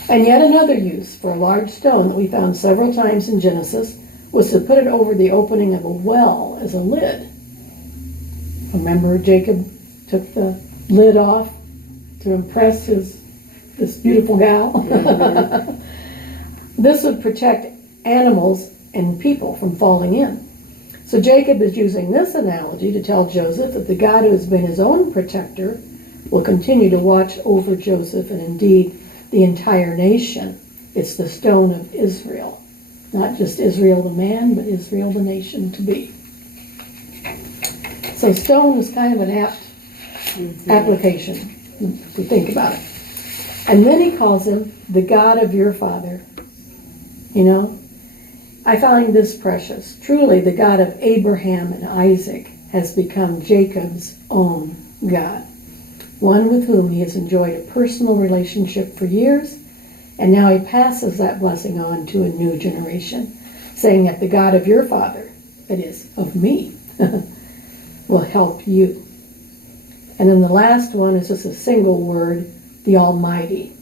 And yet another use for a large stone that we found several times in Genesis was to put it over the opening of a well as a lid. Remember, Jacob took the lid off to impress this beautiful gal? Mm-hmm. This would protect animals and people from falling in. So Jacob is using this analogy to tell Joseph that the God who has been his own protector will continue to watch over Joseph and indeed the entire nation. It's the stone of Israel. Not just Israel the man, but Israel the nation to be. So stone is kind of an apt application if we think about it. And then he calls him the God of your father. I find this precious. Truly, the God of Abraham and Isaac has become Jacob's own God, one with whom he has enjoyed a personal relationship for years, and now he passes that blessing on to a new generation, saying that the God of your father, that is, of me, will help you. And then the last one is just a single word, the Almighty.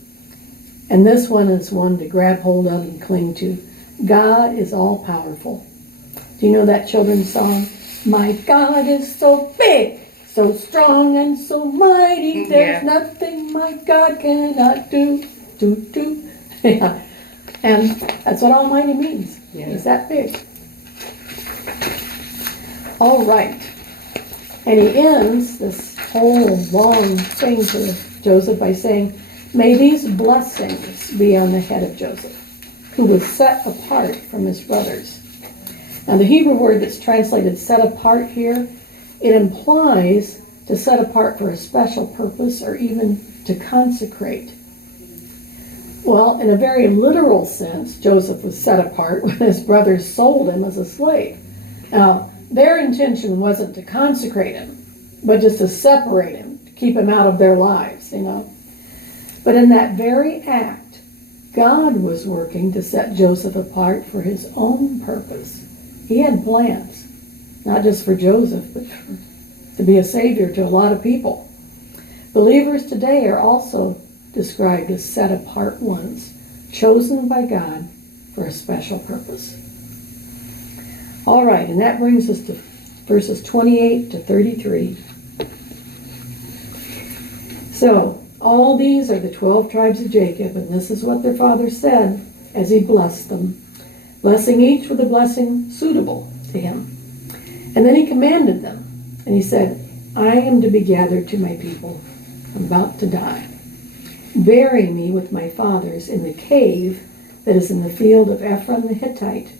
And this one is one to grab hold of and cling to. God is all-powerful. Do you know that children's song? My God is so big, so strong, and so mighty. There's nothing my God cannot do. Yeah. And that's what Almighty means. Yeah. He's that big. All right. And he ends this whole long thing to Joseph by saying, "May these blessings be on the head of Joseph, who was set apart from his brothers." Now the Hebrew word that's translated set apart here, it implies to set apart for a special purpose or even to consecrate. Well, in a very literal sense, Joseph was set apart when his brothers sold him as a slave. Now, their intention wasn't to consecrate him, but just to separate him, to keep him out of their lives, But in that very act, God was working to set Joseph apart for his own purpose. He had plans, not just for Joseph, but for to be a savior to a lot of people. Believers today are also described as set apart ones, chosen by God for a special purpose. All right, and that brings us to verses 28 to 33. So, all these are the 12 tribes of Jacob, and this is what their father said as he blessed them, blessing each with a blessing suitable to him. And then he commanded them, and he said, I am to be gathered to my people. I'm about to die. Bury me with my fathers in the cave that is in the field of Ephron the Hittite,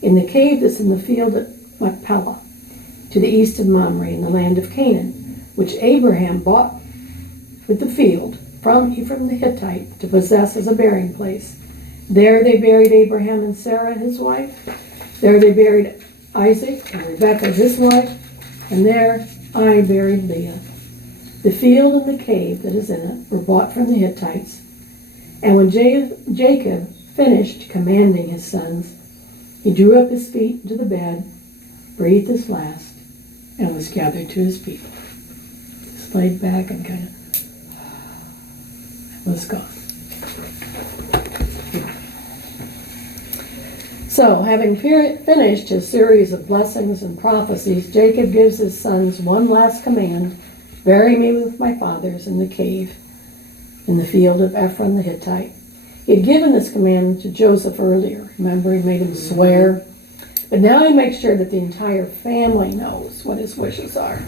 in the cave that's in the field at Machpelah, to the east of Mamre in the land of Canaan, which Abraham bought with the field from Ephron the Hittite to possess as a burying place. There they buried Abraham and Sarah, his wife. There they buried Isaac and Rebekah, his wife. And there I buried Leah. The field and the cave that is in it were bought from the Hittites. And when Jacob finished commanding his sons, he drew up his feet into the bed, breathed his last, and was gathered to his people. Just laid back and kind of was gone. So, having finished his series of blessings and prophecies, Jacob gives his sons one last command: bury me with my fathers in the cave in the field of Ephron the Hittite. He had given this command to Joseph earlier. Remember, he made him swear. But now he makes sure that the entire family knows what his wishes are.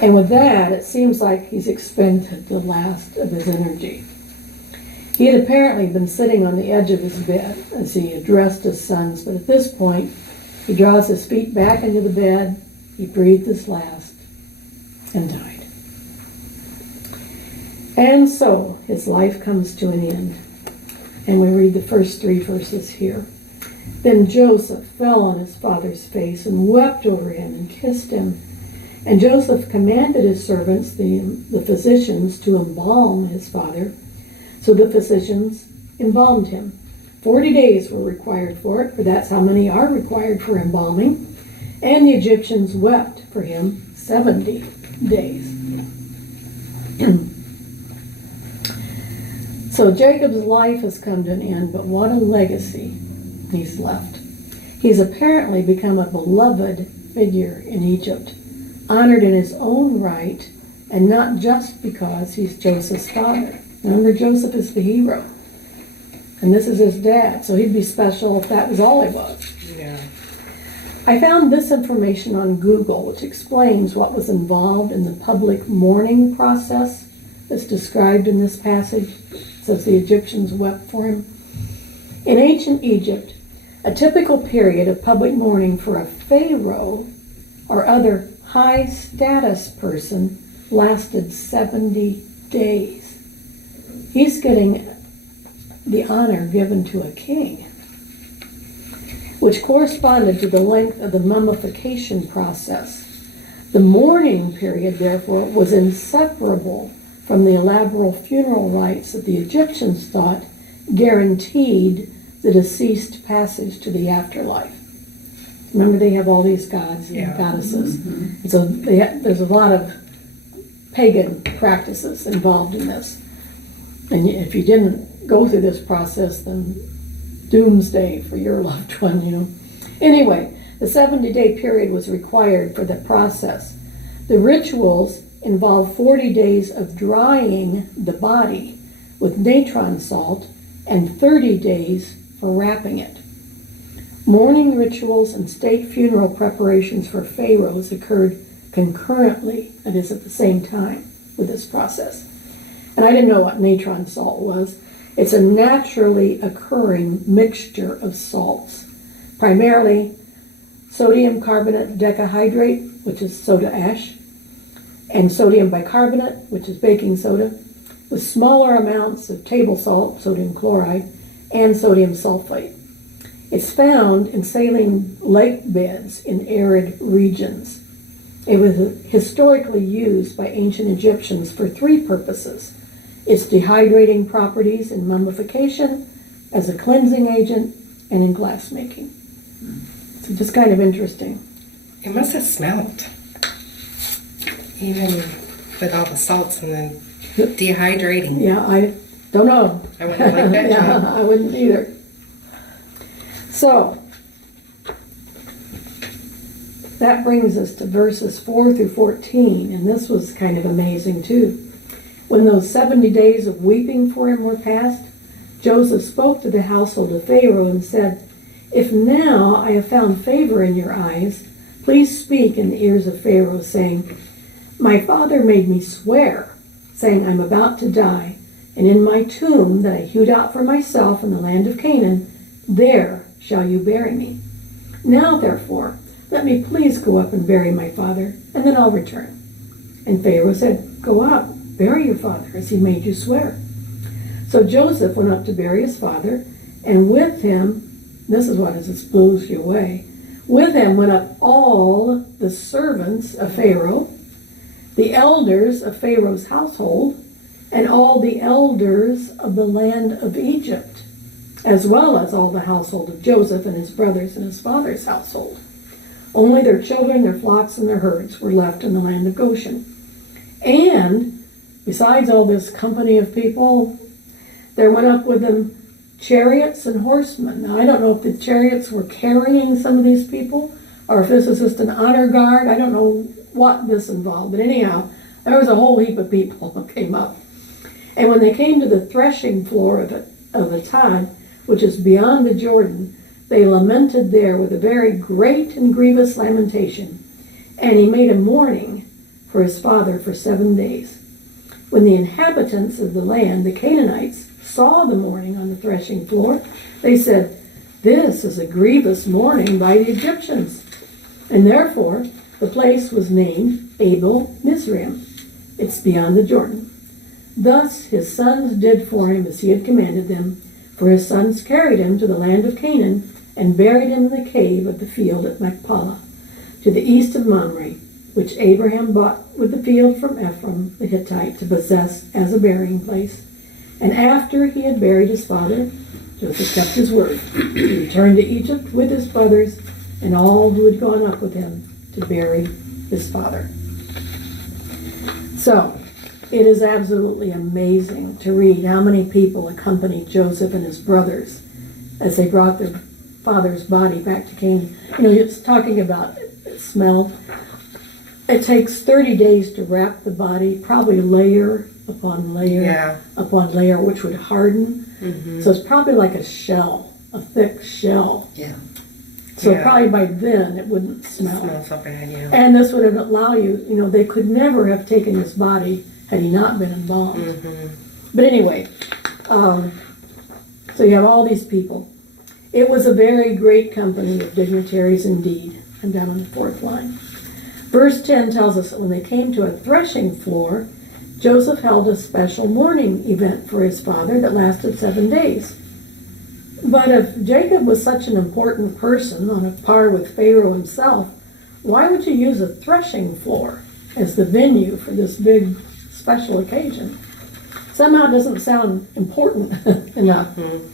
And with that, it seems like he's expended the last of his energy. He had apparently been sitting on the edge of his bed as he addressed his sons, but at this point, he draws his feet back into the bed, he breathed his last, and died. And so, his life comes to an end. And we read the first 3 verses here. Then Joseph fell on his father's face and wept over him and kissed him. And Joseph commanded his servants, the physicians, to embalm his father. So the physicians embalmed him. 40 days were required for it, for that's how many are required for embalming. And the Egyptians wept for him 70 days. So Jacob's life has come to an end, but what a legacy he's left. He's apparently become a beloved figure in Egypt, honored in his own right, and not just because he's Joseph's father. Remember, Joseph is the hero, and this is his dad, so he'd be special if that was all he was. Yeah. I found this information on Google, which explains what was involved in the public mourning process that's described in this passage. It says the Egyptians wept for him. In ancient Egypt, a typical period of public mourning for a pharaoh or other high-status person lasted 70 days. He's getting the honor given to a king, which corresponded to the length of the mummification process. The mourning period, therefore, was inseparable from the elaborate funeral rites that the Egyptians thought guaranteed the deceased passage to the afterlife. Remember, they have all these gods and goddesses. Mm-hmm. And so there's a lot of pagan practices involved in this. And if you didn't go through this process, then doomsday for your loved one, you know. Anyway, the 70-day period was required for the process. The rituals involved 40 days of drying the body with natron salt and 30 days for wrapping it. Mourning rituals and state funeral preparations for pharaohs occurred concurrently, that is, at the same time with this process. And I didn't know what natron salt was. It's a naturally occurring mixture of salts, primarily sodium carbonate decahydrate, which is soda ash, and sodium bicarbonate, which is baking soda, with smaller amounts of table salt, sodium chloride, and sodium sulfate. It's found in saline lake beds in arid regions. It was historically used by ancient Egyptians for 3 purposes: its dehydrating properties in mummification, as a cleansing agent, and in glass making. So just kind of interesting. It must have smelled. Even with all the salts and the dehydrating. Yeah, I don't know. I wouldn't like that Yeah, job. I wouldn't either. So, that brings us to verses 4 through 14, and this was kind of amazing too. When those 70 days of weeping for him were past, Joseph spoke to the household of Pharaoh and said, "If now I have found favor in your eyes, please speak in the ears of Pharaoh, saying, 'My father made me swear, saying, I'm about to die, and in my tomb that I hewed out for myself in the land of Canaan, there shall you bury me. Now, therefore, let me please go up and bury my father, and then I'll return.' And Pharaoh said, 'Go up, bury your father, as he made you swear.' So Joseph went up to bury his father, and with him, this is what this blows you away, with him went up all the servants of Pharaoh, the elders of Pharaoh's household, and all the elders of the land of Egypt, as well as all the household of Joseph and his brothers and his father's household. Only their children, their flocks, and their herds were left in the land of Goshen. And besides all this company of people, there went up with them chariots and horsemen. Now, I don't know if the chariots were carrying some of these people, or if this was just an honor guard. I don't know what this involved, but anyhow, there was a whole heap of people that came up. And when they came to the threshing floor of Atad, which is beyond the Jordan, they lamented there with a very great and grievous lamentation. And he made a mourning for his father for 7 days. When the inhabitants of the land, the Canaanites, saw the mourning on the threshing floor, they said, "This is a grievous mourning by the Egyptians." And therefore the place was named Abel Mizraim. It's beyond the Jordan. Thus his sons did for him as he had commanded them, for his sons carried him to the land of Canaan and buried him in the cave of the field at Machpelah, to the east of Mamre, which Abraham bought with the field from Ephron the Hittite to possess as a burying place. And after he had buried his father, Joseph kept his word. He returned to Egypt with his brothers and all who had gone up with him to bury his father. So, it is absolutely amazing to read how many people accompanied Joseph and his brothers as they brought their father's body back to Canaan. You know, it's talking about smell. It takes 30 days to wrap the body, probably layer upon layer upon layer, which would harden. Mm-hmm. So it's probably like a shell, a thick shell. Yeah. So probably by then it wouldn't smell. It smells so bad, yeah. And this would allow you, you know, they could never have taken his body had he not been embalmed. Mm-hmm. But anyway, so you have all these people. It was a very great company of dignitaries indeed. I'm down on the 4th line. Verse 10 tells us that when they came to a threshing floor, Joseph held a special mourning event for his father that lasted 7 days. But if Jacob was such an important person, on a par with Pharaoh himself, why would you use a threshing floor as the venue for this big special occasion? Somehow it doesn't sound important enough. Mm-hmm.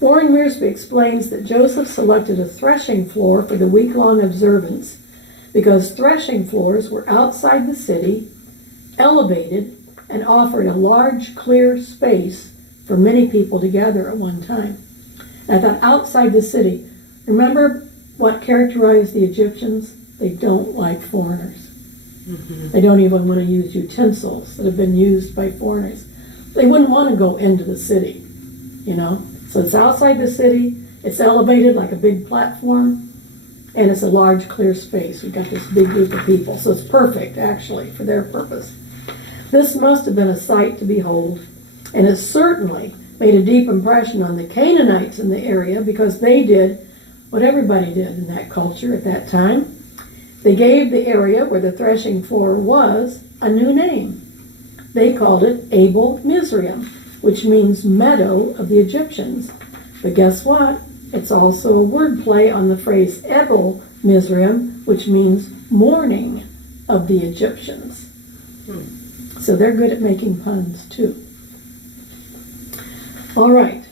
Warren Mearsby explains that Joseph selected a threshing floor for the week-long observance because threshing floors were outside the city, elevated, and offered a large, clear space for many people to gather at one time. And I thought, outside the city, remember what characterized the Egyptians? They don't like foreigners. Mm-hmm. They don't even want to use utensils that have been used by foreigners. They wouldn't want to go into the city, you know? So it's outside the city, it's elevated like a big platform, and it's a large, clear space. We've got this big group of people, so it's perfect, actually, for their purpose. This must have been a sight to behold, and it certainly made a deep impression on the Canaanites in the area because they did what everybody did in that culture at that time. They gave the area where the threshing floor was a new name. They called it Abel Mizraim, which means meadow of the Egyptians. But guess what? It's also a word play on the phrase Ebel Mizraim, which means mourning of the Egyptians. So they're good at making puns too. All right,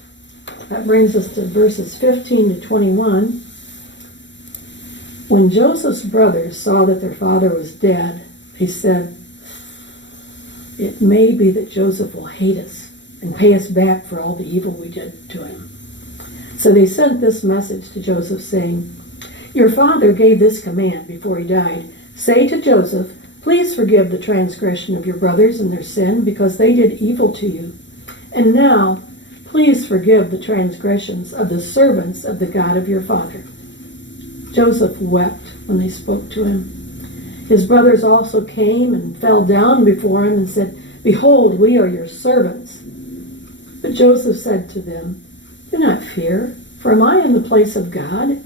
that brings us to verses 15 to 21. When Joseph's brothers saw that their father was dead, they said, it may be that Joseph will hate us and pay us back for all the evil we did to him. So they sent this message to Joseph, saying, your father gave this command before he died. Say to Joseph, please forgive the transgression of your brothers and their sin, because they did evil to you. And now, please forgive the transgressions of the servants of the God of your father. Joseph wept when they spoke to him. His brothers also came and fell down before him and said, behold, we are your servants. But Joseph said to them, do not fear, for am I in the place of God?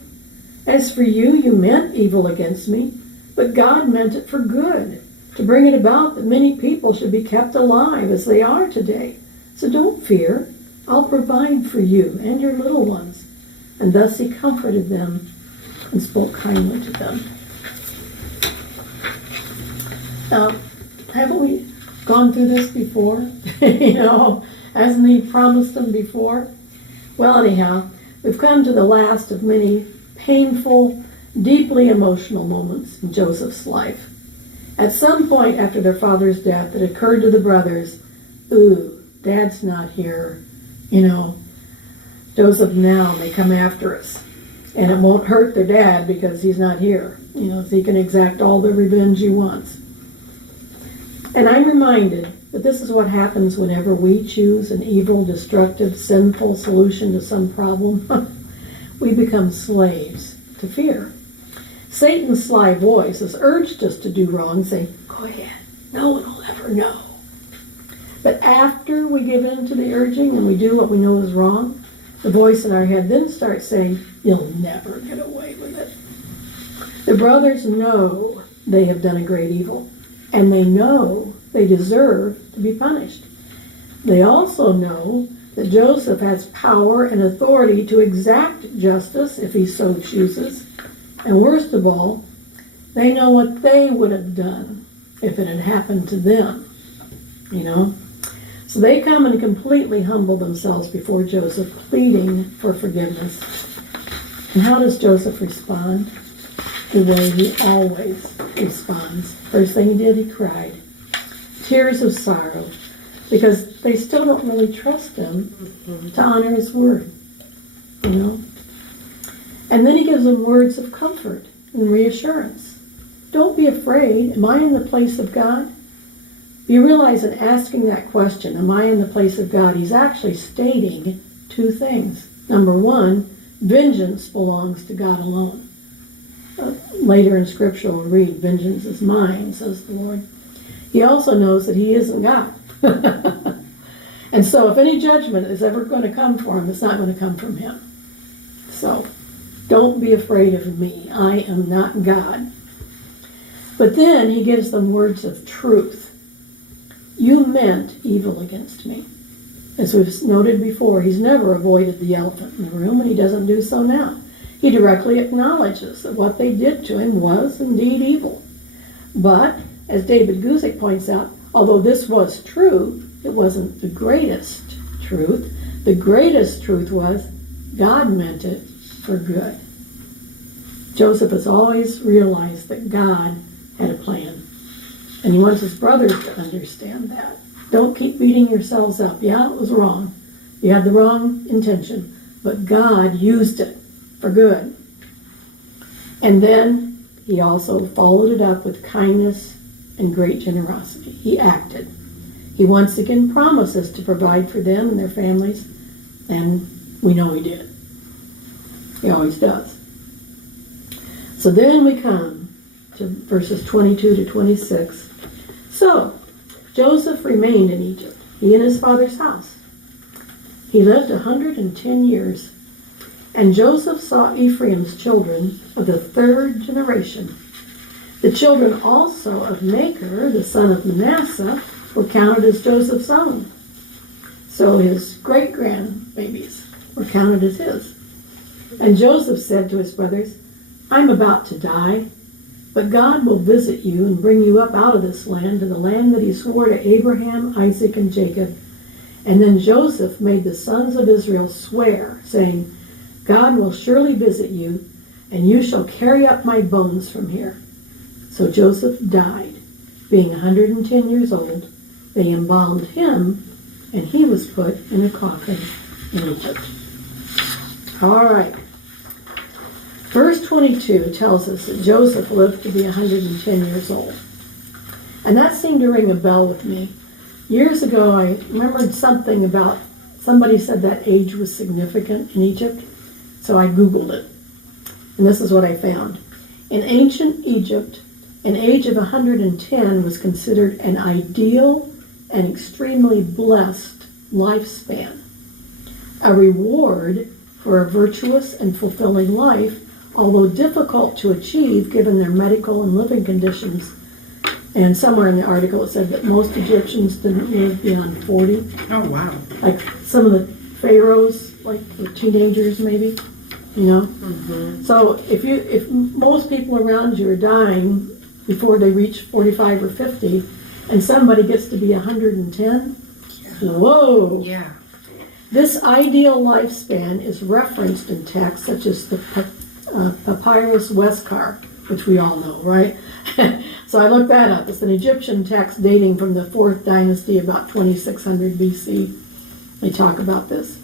As for you, you meant evil against me, but God meant it for good, to bring it about that many people should be kept alive as they are today. So don't fear, I'll provide for you and your little ones. And thus he comforted them and spoke kindly to them. Now, haven't we gone through this before? Hasn't he promised them before? Well, anyhow, we've come to the last of many painful, deeply emotional moments in Joseph's life. At some point after their father's death, it occurred to the brothers, ooh, Dad's not here. Joseph now may come after us. And it won't hurt their dad because he's not here. So he can exact all the revenge he wants. And I'm reminded that this is what happens whenever we choose an evil, destructive, sinful solution to some problem. We become slaves to fear. Satan's sly voice has urged us to do wrong, saying, go ahead, no one will ever know. But after we give in to the urging and we do what we know is wrong, the voice in our head then starts saying, you'll never get away with it. The brothers know they have done a great evil, and they know they deserve to be punished. They also know that Joseph has power and authority to exact justice if he so chooses. And worst of all, they know what they would have done if it had happened to them. So they come and completely humble themselves before Joseph, pleading for forgiveness. And how does Joseph respond? The way he always responds. First thing he did, he cried. Tears of sorrow. Because they still don't really trust him to honor his word, And then he gives them words of comfort and reassurance. Don't be afraid. Am I in the place of God? You realize in asking that question, am I in the place of God, he's actually stating two things. Number one, vengeance belongs to God alone. Later in Scripture we'll read, vengeance is mine, says the Lord. He also knows that he isn't God. And so if any judgment is ever going to come for him, it's not going to come from him. So don't be afraid of me. I am not God. But then he gives them words of truth. You meant evil against me. As we've noted before, he's never avoided the elephant in the room, and he doesn't do so now. He directly acknowledges that what they did to him was indeed evil. But, as David Guzik points out, although this was true, it wasn't the greatest truth. The greatest truth was God meant it for good. Joseph has always realized that God had a plan. And he wants his brothers to understand that. Don't keep beating yourselves up. Yeah, it was wrong. You had the wrong intention. But God used it for good. And then he also followed it up with kindness and great generosity. He acted. He once again promises to provide for them and their families, and we know he did. He always does. So then we come to verses 22 to 26. So, Joseph remained in Egypt, he and his father's house. He lived 110 years. And Joseph saw Ephraim's children of the third generation. The children also of Machir, the son of Manasseh, were counted as Joseph's own. So his great-grandbabies were counted as his. And Joseph said to his brothers, I'm about to die, but God will visit you and bring you up out of this land to the land that he swore to Abraham, Isaac, and Jacob. And then Joseph made the sons of Israel swear, saying, God will surely visit you, and you shall carry up my bones from here. So Joseph died, being 110 years old, they embalmed him, and he was put in a coffin in Egypt. All right. Verse 22 tells us that Joseph lived to be 110 years old. And that seemed to ring a bell with me. Years ago, I remembered something about, somebody said that age was significant in Egypt, so I Googled it. And this is what I found. In ancient Egypt, an age of 110 was considered an ideal and extremely blessed lifespan, a reward for a virtuous and fulfilling life, although difficult to achieve given their medical and living conditions. And somewhere in the article it said that most Egyptians didn't live beyond 40. Oh, wow. Like some of the pharaohs, like were teenagers maybe, you know? Mm-hmm. So if most people around you are dying before they reach 45 or 50, and somebody gets to be 110, whoa! Yeah. This ideal lifespan is referenced in texts such as the Papyrus Westcar, which we all know, right? So I looked that up. It's an Egyptian text dating from the 4th dynasty, about 2600 BC. They talk about this.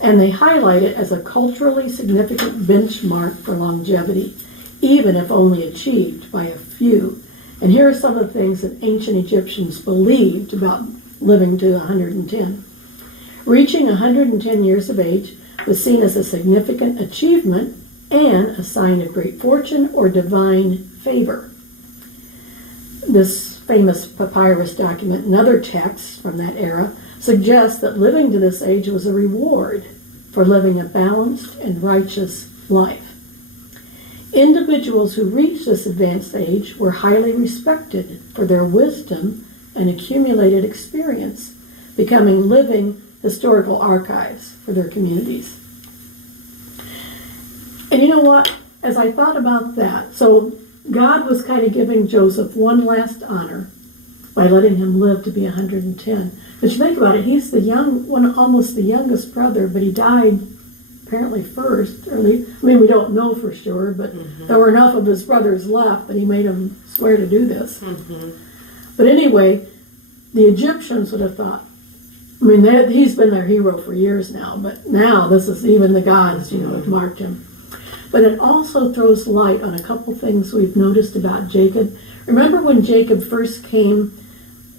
And they highlight it as a culturally significant benchmark for longevity, even if only achieved by a few. And here are some of the things that ancient Egyptians believed about living to 110. Reaching 110 years of age was seen as a significant achievement and a sign of great fortune or divine favor. This famous papyrus document and other texts from that era suggest that living to this age was a reward for living a balanced and righteous life. Individuals who reached this advanced age were highly respected for their wisdom and accumulated experience, becoming living historical archives for their communities. And you know what? As I thought about that, so God was kind of giving Joseph one last honor by letting him live to be 110. But you think about it, he's almost the youngest brother, but he died apparently first. We don't know for sure, but there were enough of his brothers left that he made him swear to do this. Mm-hmm. But anyway, the Egyptians would have thought, he's been their hero for years now, but now this is even the gods, have marked him. But it also throws light on a couple things we've noticed about Jacob. Remember when Jacob first came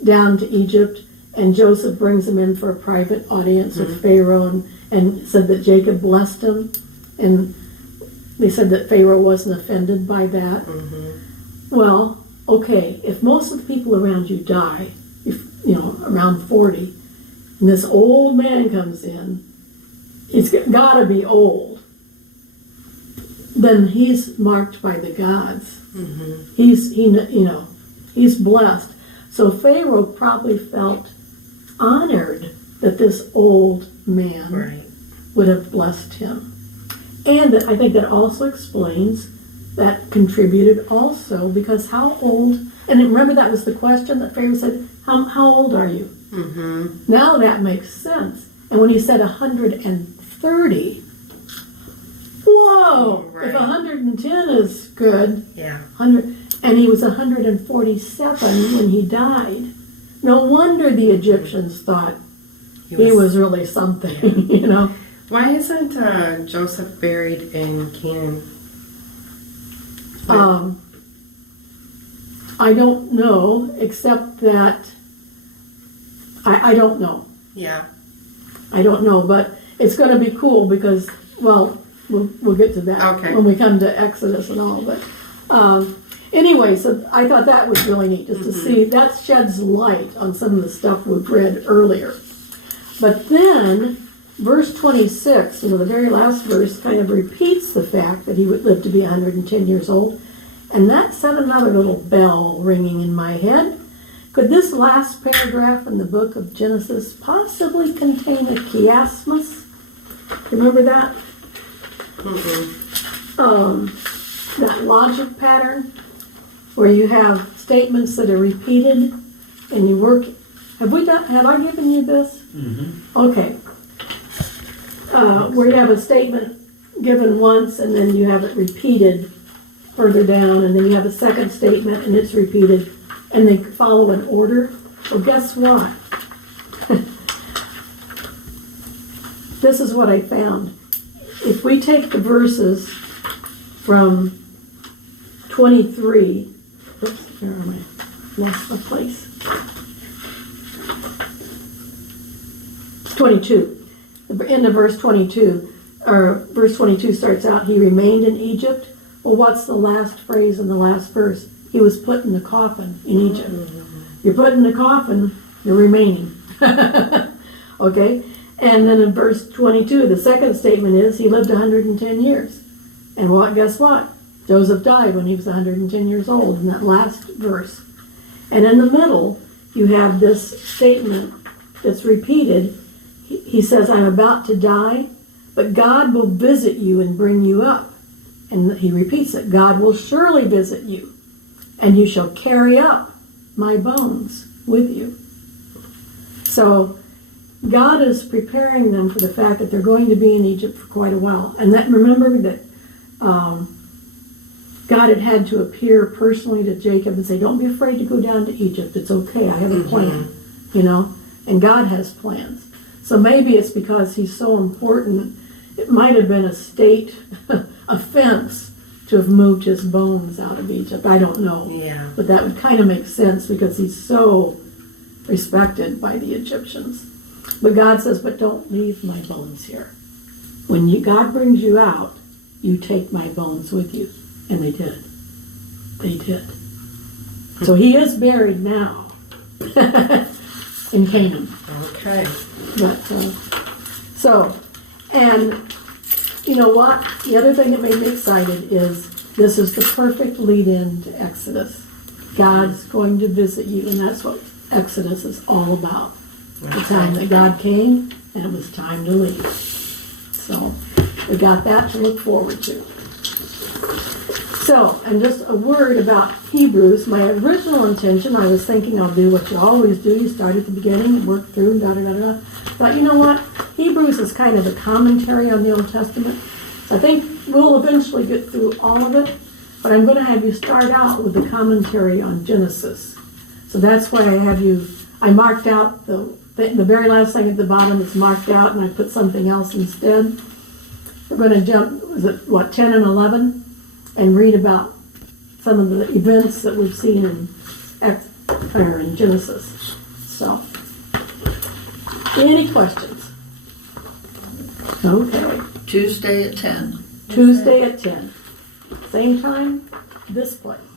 down to Egypt and Joseph brings him in for a private audience with Pharaoh and said that Jacob blessed him, and they said that Pharaoh wasn't offended by that. Mm-hmm. Well, okay, if most of the people around you die, around 40, and this old man comes in, he's got to be old. Then he's marked by the gods. Mm-hmm. He's blessed. So Pharaoh probably felt honored that this old man would have blessed him. And I think that also explains, that contributed also, because how old, and remember that was the question that Pharaoh said, how old are you? Mm-hmm. Now that makes sense. And when he said 130, whoa! Right. If 110 is good, yeah, 100, and he was 147 when he died. No wonder the Egyptians thought he was really something, Why isn't Joseph buried in Canaan? I don't know, except that I don't know. Yeah. I don't know, but it's going to be cool because, we'll get to that when we come to Exodus and all. But anyway, so I thought that was really neat just to see. That sheds light on some of the stuff we've read earlier. But then, verse 26, the very last verse, kind of repeats the fact that he would live to be 110 years old. And that set another little bell ringing in my head. Could this last paragraph in the book of Genesis possibly contain a chiasmus? Remember that? That logic pattern where you have statements that are repeated and you work. Have I given you this? Mm-hmm. Okay. Where you have a statement given once and then you have it repeated further down, and then you have a second statement and it's repeated, and they follow an order. Well, guess what? This is what I found. If we take the verses from 23, oops, where am I? Lost my place. 22. The end of verse 22, or verse 22 starts out, he remained in Egypt. Well, what's the last phrase in the last verse? He was put in the coffin in Egypt. You're put in the coffin, you're remaining. Okay? And then in verse 22, the second statement is he lived 110 years. And what? Guess what? Joseph died when he was 110 years old in that last verse. And in the middle, you have this statement that's repeated. He says, I'm about to die, but God will visit you and bring you up. And he repeats it, God will surely visit you, and you shall carry up my bones with you. So God is preparing them for the fact that they're going to be in Egypt for quite a while. And that, remember that God had to appear personally to Jacob and say, don't be afraid to go down to Egypt. It's okay. I have a plan, you know, and God has plans. So maybe it's because he's so important. It might have been a state offense to have moved his bones out of Egypt. I don't know. Yeah. But that would kind of make sense because he's so respected by the Egyptians. But God says, but don't leave my bones here. When God brings you out, you take my bones with you. And they did. They did. So he is buried now in Canaan. Okay. But, so, and you know what? The other thing that made me excited is this is the perfect lead-in to Exodus. God's going to visit you, and that's what Exodus is all about. The time that God came, and it was time to leave. So, we got that to look forward to. So, and just a word about Hebrews. My original intention, I was thinking I'll do what you always do. You start at the beginning and work through, da-da-da-da. But you know what? Hebrews is kind of a commentary on the Old Testament. So I think we'll eventually get through all of it. But I'm going to have you start out with the commentary on Genesis. So that's why I have you, I marked out the very last thing at the bottom is marked out, and I put something else instead. We're going to jump, 10 and 11? And read about some of the events that we've seen in Genesis. So, any questions? Okay. Tuesday at 10. Tuesday at 10. Same time, this place.